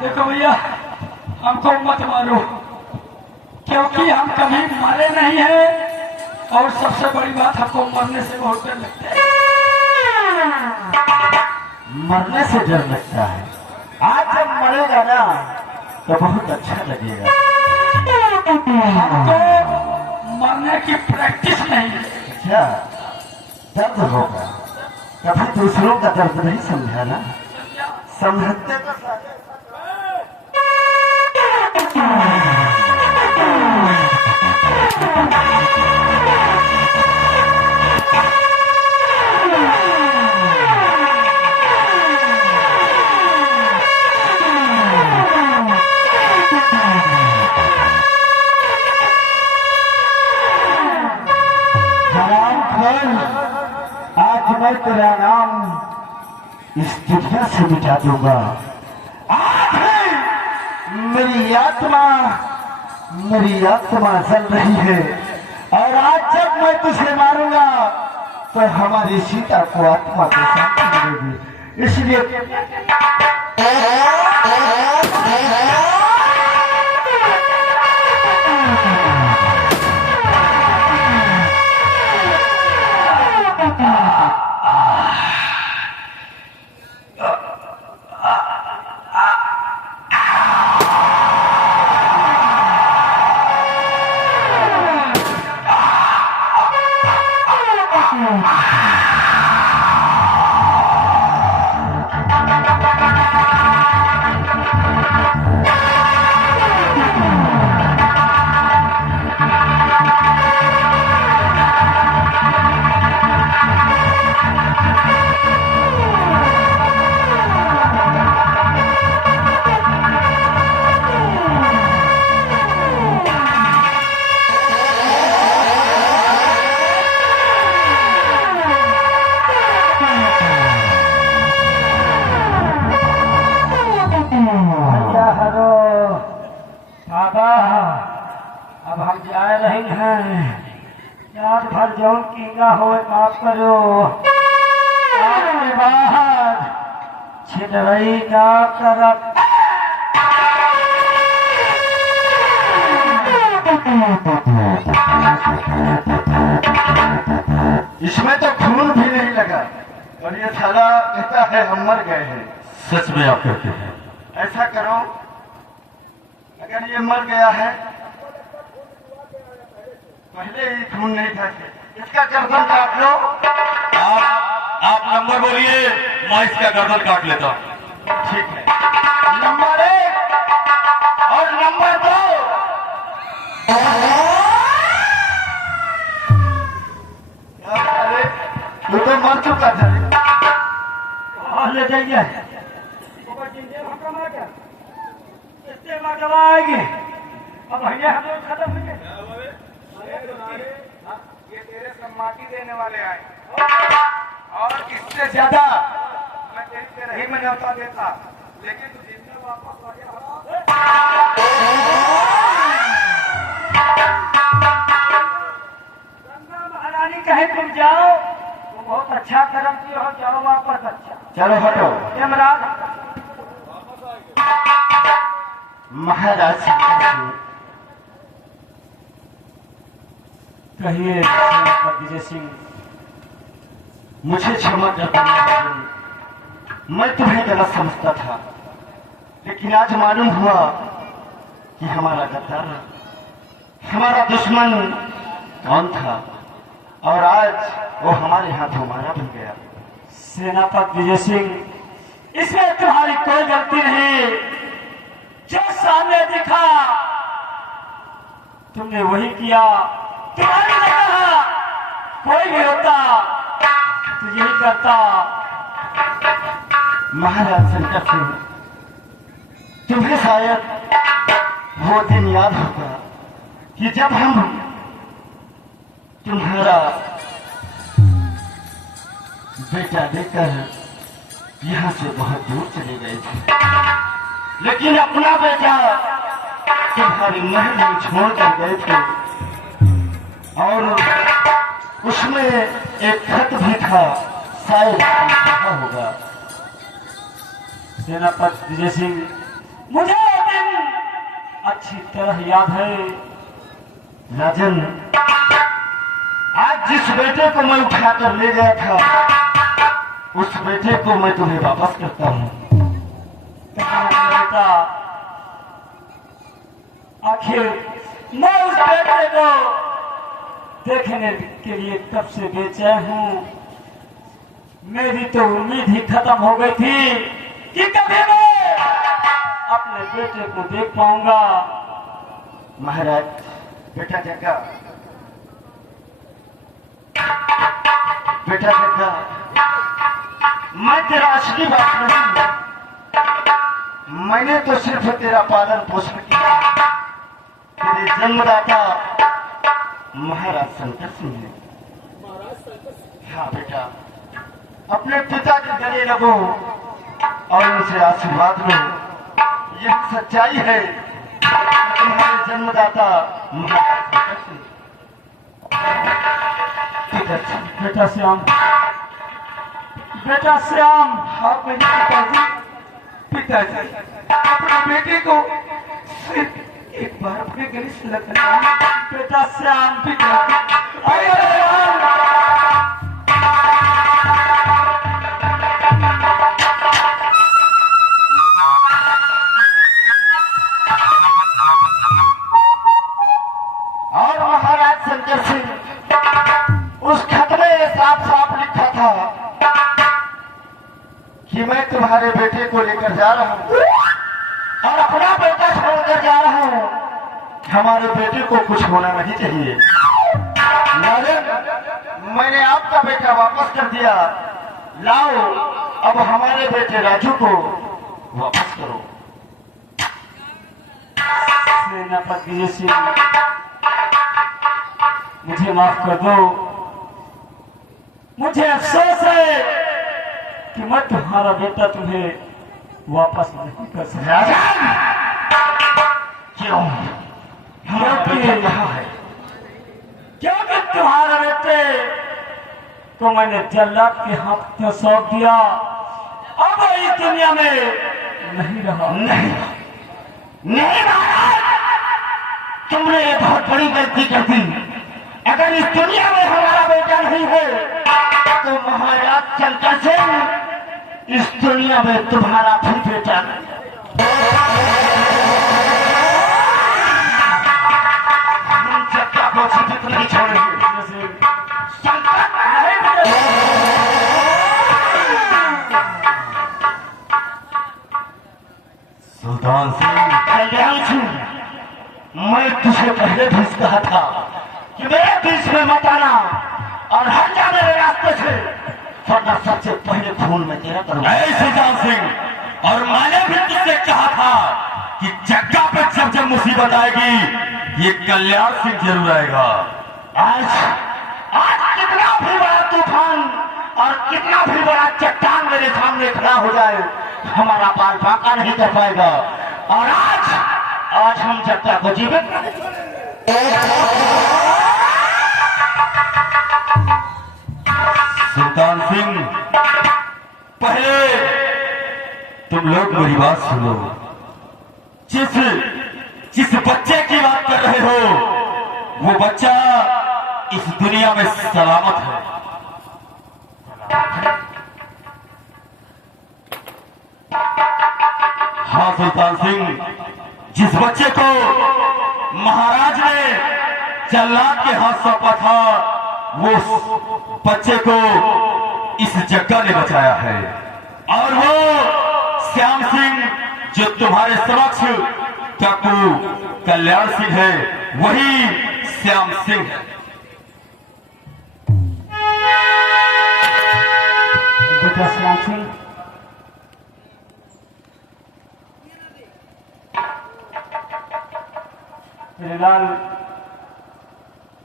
देखो भैया, हमको मत मारो, क्योंकि हम कभी मरे नहीं हैं, और सबसे बड़ी बात, हमको मरने से बहुत डर लगता है। मरने से डर लगता है? आज जब मरेगा ना तो बहुत अच्छा लगेगा। हमको मरने की प्रैक्टिस नहीं है। अच्छा, दर्द होगा, कभी दूसरों का दर्द नहीं समझा ना, समझते तो सारे। आज मैं तेरा नाम इस दुनिया से मिटा दूंगा। मेरी आत्मा जल रही है और आज जब मैं तुझे मारूंगा तो हमारी सीता को आत्मा को शांति मिलेगी। इसलिए अब हम जा रहे हैं। रात भर जौन कीना हो माफ करो। आपके बाद छिड़ई ना करब। इसमें तो खून भी नहीं लगा और ये साला कहता है हम मर गए हैं। सच में आप कहते हैं? ऐसा करो, अगर ये मर गया है पहले ही खून नहीं था, इसका गर्दन काट लो। आप नंबर बोलिए, मैं इसका गर्दन काट लेता हूं। ठीक है, नंबर 1 और नंबर 2। अरे तू तो मर चुका था। ले जाइए, आएगी। अब भैया हम लोग खत्म हो गए। ये तेरे सम्माटी देने वाले आए और इससे ज्यादा मैं तेरी तेरे ही में न्योता देता, लेकिन तू जिंदा वापस आ गया। गंगा महारानी कहे तुम जाओ, तुम बहुत अच्छा कर्म किए हो, जाओ वापस। अच्छा चलो हटो। यमराज महाराज कहिए विजय सिंह, मुझे क्षमा कर देना। मैं तुम्हें गलत समझता था, लेकिन आज मालूम हुआ कि हमारा गद्दार, हमारा दुश्मन कौन था और आज वो हमारे हाथों मारा भी गया। सेनापति विजय सिंह, इसमें तुम्हारी कोई गलती नहीं। जो सामने दिखा तुमने वही किया। तुम्हारी जगह कोई भी होता तो यही करता। महाराज शंकर सिंह, तुम्हें शायद वो दिन याद होगा कि जब हम तुम्हारा बेटा लेकर यहाँ से बहुत दूर चले गए थे, लेकिन अपना बेटा तुम्हारे महल में छोड़ कर गए थे और उसमें एक खत भी था, शायद लिखा होगा। सेनापति विजय सिंह, मुझे वो दिन अच्छी तरह याद है। राजन, आज जिस बेटे को मैं उठाकर ले गया था, उस बेटे को मैं तुम्हें वापस करता हूँ। बेटा, आखिर मैं उस बेटे को देखने के लिए तब से बेचैन हूँ। मेरी तो उम्मीद ही खत्म हो गई थी कि कभी मैं अपने बेटे को देख पाऊंगा। महाराज, बेटा जग्गा, बेटा जग्गा, मैं तेरा असली बात नहीं, मैंने तो सिर्फ तेरा पालन पोषण किया। तेरे जन्मदाता महाराज शंकर सिंह ने। हाँ बेटा, अपने पिता के गले लगो और उनसे आशीर्वाद लो। यही सच्चाई है। जन्मदाता बेटा श्याम, बेटा श्याम, हाँ मेरे पिताजी, पिताजी अपने बेटे को सिर्फ एक बार अपने गले से लगना। बेटा श्याम, पिताजी और महाराज शंकर सिंह उस खत में साफ साफ लिखा था कि मैं तुम्हारे बेटे को लेकर जा रहा हूँ और अपना बेटा छोड़कर जा रहा हूँ। हमारे बेटे को कुछ होना नहीं चाहिए। लेकिन मैंने आपका बेटा वापस कर दिया। लाओ अब हमारे बेटे राजू को वापस करो। सेनापति सिंह, मुझे माफ कर दो। मुझे अफसोस है कि मैं तुम्हारा बेटा तुम्हें वापस नहीं कर सकता। क्यों? क्योंकि तुम्हारा बेटे तो मैंने जल्लाद के हाथ में सौंप दिया। अब वो इस दुनिया में नहीं रहा। नहीं नहीं महाराज, तुमने ये बहुत बड़ी गलती कर दी। अगर इस दुनिया में हमारा बेटा नहीं है तो महाराज शंकर सिंह इस दुनिया में तुम्हारा भी बेटा नहीं। हम सत्या को जीवित नहीं छोड़ेंगे। शंकर सुल्तान सिंह, कल्याण सिंह, मैं तुझे पहले भी कहा था कि मेरे बीच में मत आना और हट जा मेरे रास्ते से, वरना सबसे पहले खून में तेरा करूंगा। ऐ सुल्तान सिंह, और मैंने भी तुझसे कहा था कि जग्गा पे जब जब मुसीबत आएगी ये कल्याण सिंह जरूर आएगा। आज आज कितना भी बड़ा तूफान और कितना भी बड़ा चट्टान मेरे सामने खड़ा हो जाए, हमारा पाल बांका नहीं कर पाएगा। और आज हम जग्गा को जीवित नहीं सुल्तान सिंह, पहले तुम लोग मेरी बात सुनो। जिस बच्चे की बात कर रहे हो वो बच्चा इस दुनिया में सलामत है। हाँ सुल्तान सिंह, जिस बच्चे को महाराज ने जल्लाद के हाथ सौंपा था वो बच्चे को इस जग्गा ने बचाया है। और वो श्याम सिंह जो तुम्हारे समक्ष काकू कल्याण सिंह है, वही श्याम सिंह है। बेटा श्याम सिंह, मेरे लाल,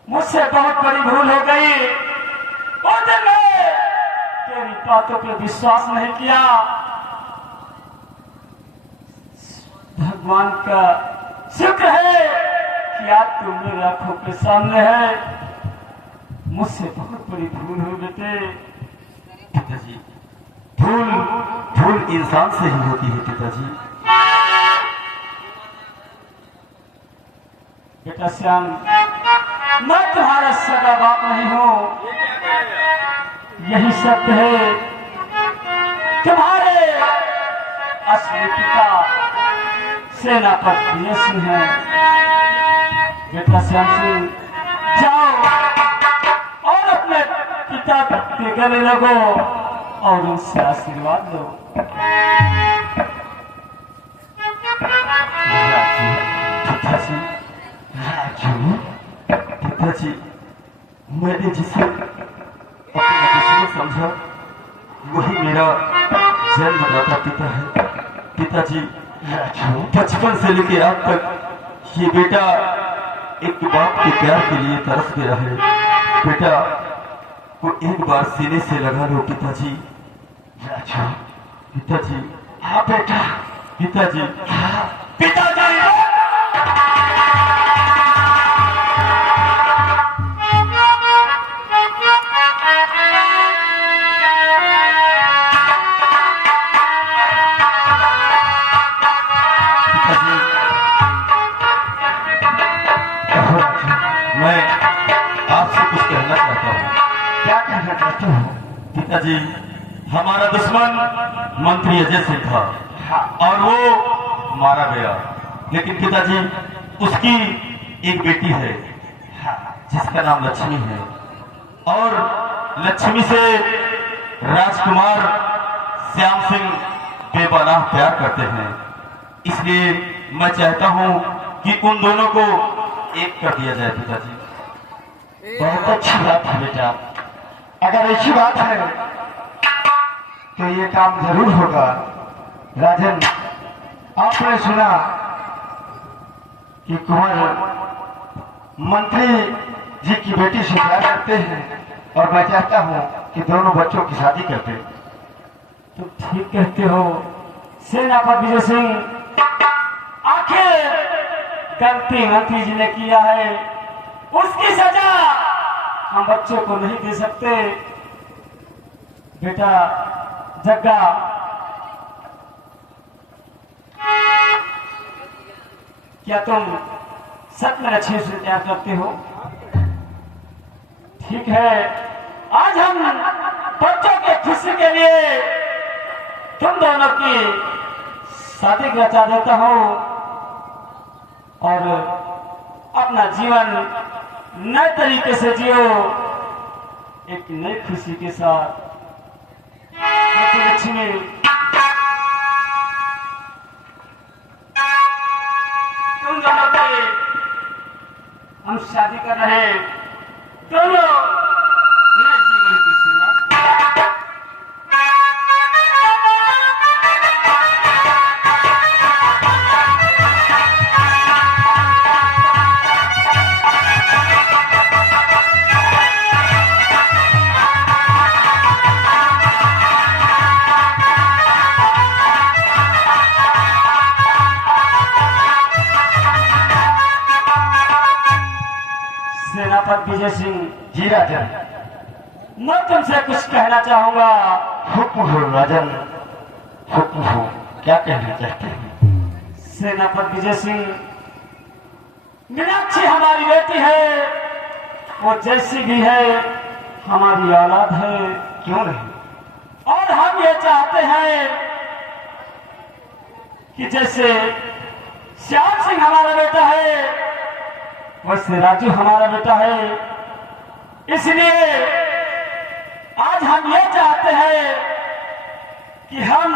मुझसे बहुत बड़ी भूल हो गई। उस दिन मैं तेरी बातों पे विश्वास नहीं किया। भगवान का शुक्र है कि आज तुम मेरी आंखों के सामने है। मुझसे बहुत बड़ी भूल हुई बेटे। पिताजी, भूल इंसान से ही होती है पिताजी। बेटा श्याम, मैं तुम्हारा सगा बाप नहीं हूँ, यही सत्य है। तुम्हारे असली पिता सेनापति सिंह हैं। बेटा श्याम सिंह, जाओ और अपने पिता के गले लगो और उनसे आशीर्वाद लो। पिताजी, पिताजी, मैंने जिसे अपना दुश्मन समझा वही मेरा जन्मदाता पिता है। पिताजी, बचपन से लेके आज तक ये बेटा एक बाप के प्यार के लिए तरस गया है। बेटा को एक बार सीने से लगा लो पिताजी। पिताजी, हाँ बेटा, पिताजी, पिताजी। चाहते हो? पिताजी, हमारा दुश्मन मंत्री अजय सिंह था हाँ। और वो मारा गया, लेकिन पिताजी उसकी एक बेटी है हाँ। जिसका नाम लक्ष्मी है, और लक्ष्मी से राजकुमार श्याम सिंह बेपनाह प्यार करते हैं। इसलिए मैं चाहता हूं कि उन दोनों को एक कर दिया जाए पिताजी। बहुत अच्छी बात है बेटा, अगर ऐसी बात है तो ये काम जरूर होगा। राजन, आपने सुना कि कुंवर मंत्री जी की बेटी से प्यार करते हैं, और मैं चाहता हूं कि दोनों बच्चों की शादी करते। तुम ठीक कहते हो सेनापति विजय सिंह। आखिर गलती मंत्री जी ने किया है, उसकी सजा हम बच्चों को नहीं दे सकते। बेटा जग्गा, क्या तुम सच में अच्छे से प्यार करते हो? ठीक है, आज हम बच्चों के खुशी के लिए तुम दोनों की शादी रचा देता हूं और अपना जीवन नए तरीके से जियो, एक नई खुशी के साथ। लक्ष्मी, तुम दोनों की हम शादी कर रहे हैं, दोनों नए जीवन की शुरुआत। सेनापति विजय सिंह, जी राजन। मैं तुमसे कुछ कहना चाहूंगा। हुक्म हो राजन, हुक्म हो, क्या कहना चाहते हैं? सेनापति विजय सिंह, मीनाक्षी हमारी बेटी है, वो जैसी भी है हमारी औलाद है। क्यों नहीं? और हम ये चाहते हैं कि जैसे श्याम सिंह हमारा बेटा है, वैसे राजू हमारा बेटा है। इसलिए आज हम ये चाहते हैं कि हम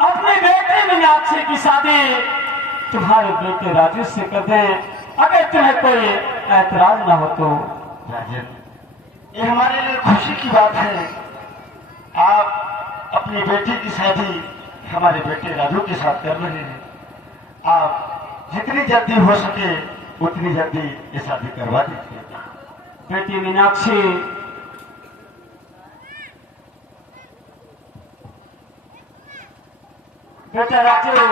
अपनी बेटी मीनाक्षी की शादी तुम्हारे बेटे राजू से कर दें, अगर तुम्हें कोई ऐतराज ना हो तो। राजन, ये हमारे लिए खुशी की बात है। आप अपनी बेटी की शादी हमारे बेटे राजू के साथ कर रहे हैं। आप जितनी जल्दी हो सके उतनी जल्दी ये शादी करवा दीजिए। बेटी मीनाक्षी, बेटा राजू,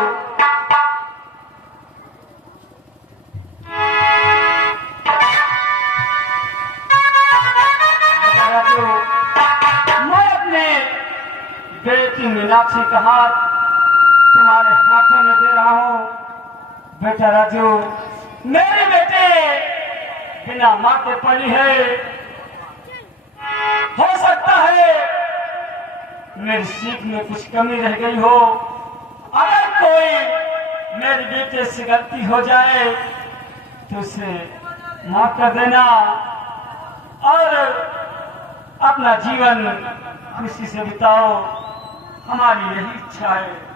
बेटा राजू, मैं अपने बेटी मीनाक्षी का हाथ तुम्हारे हाथों में दे रहा हूं। बेटा राजू, मेरी बेटे बिना मां के पली है। हो सकता है मेरी सीख में कुछ कमी रह गई हो। अगर कोई मेरे बेटे से गलती हो जाए तो उसे माफ कर देना और अपना जीवन खुशी से बिताओ, हमारी यही इच्छा है।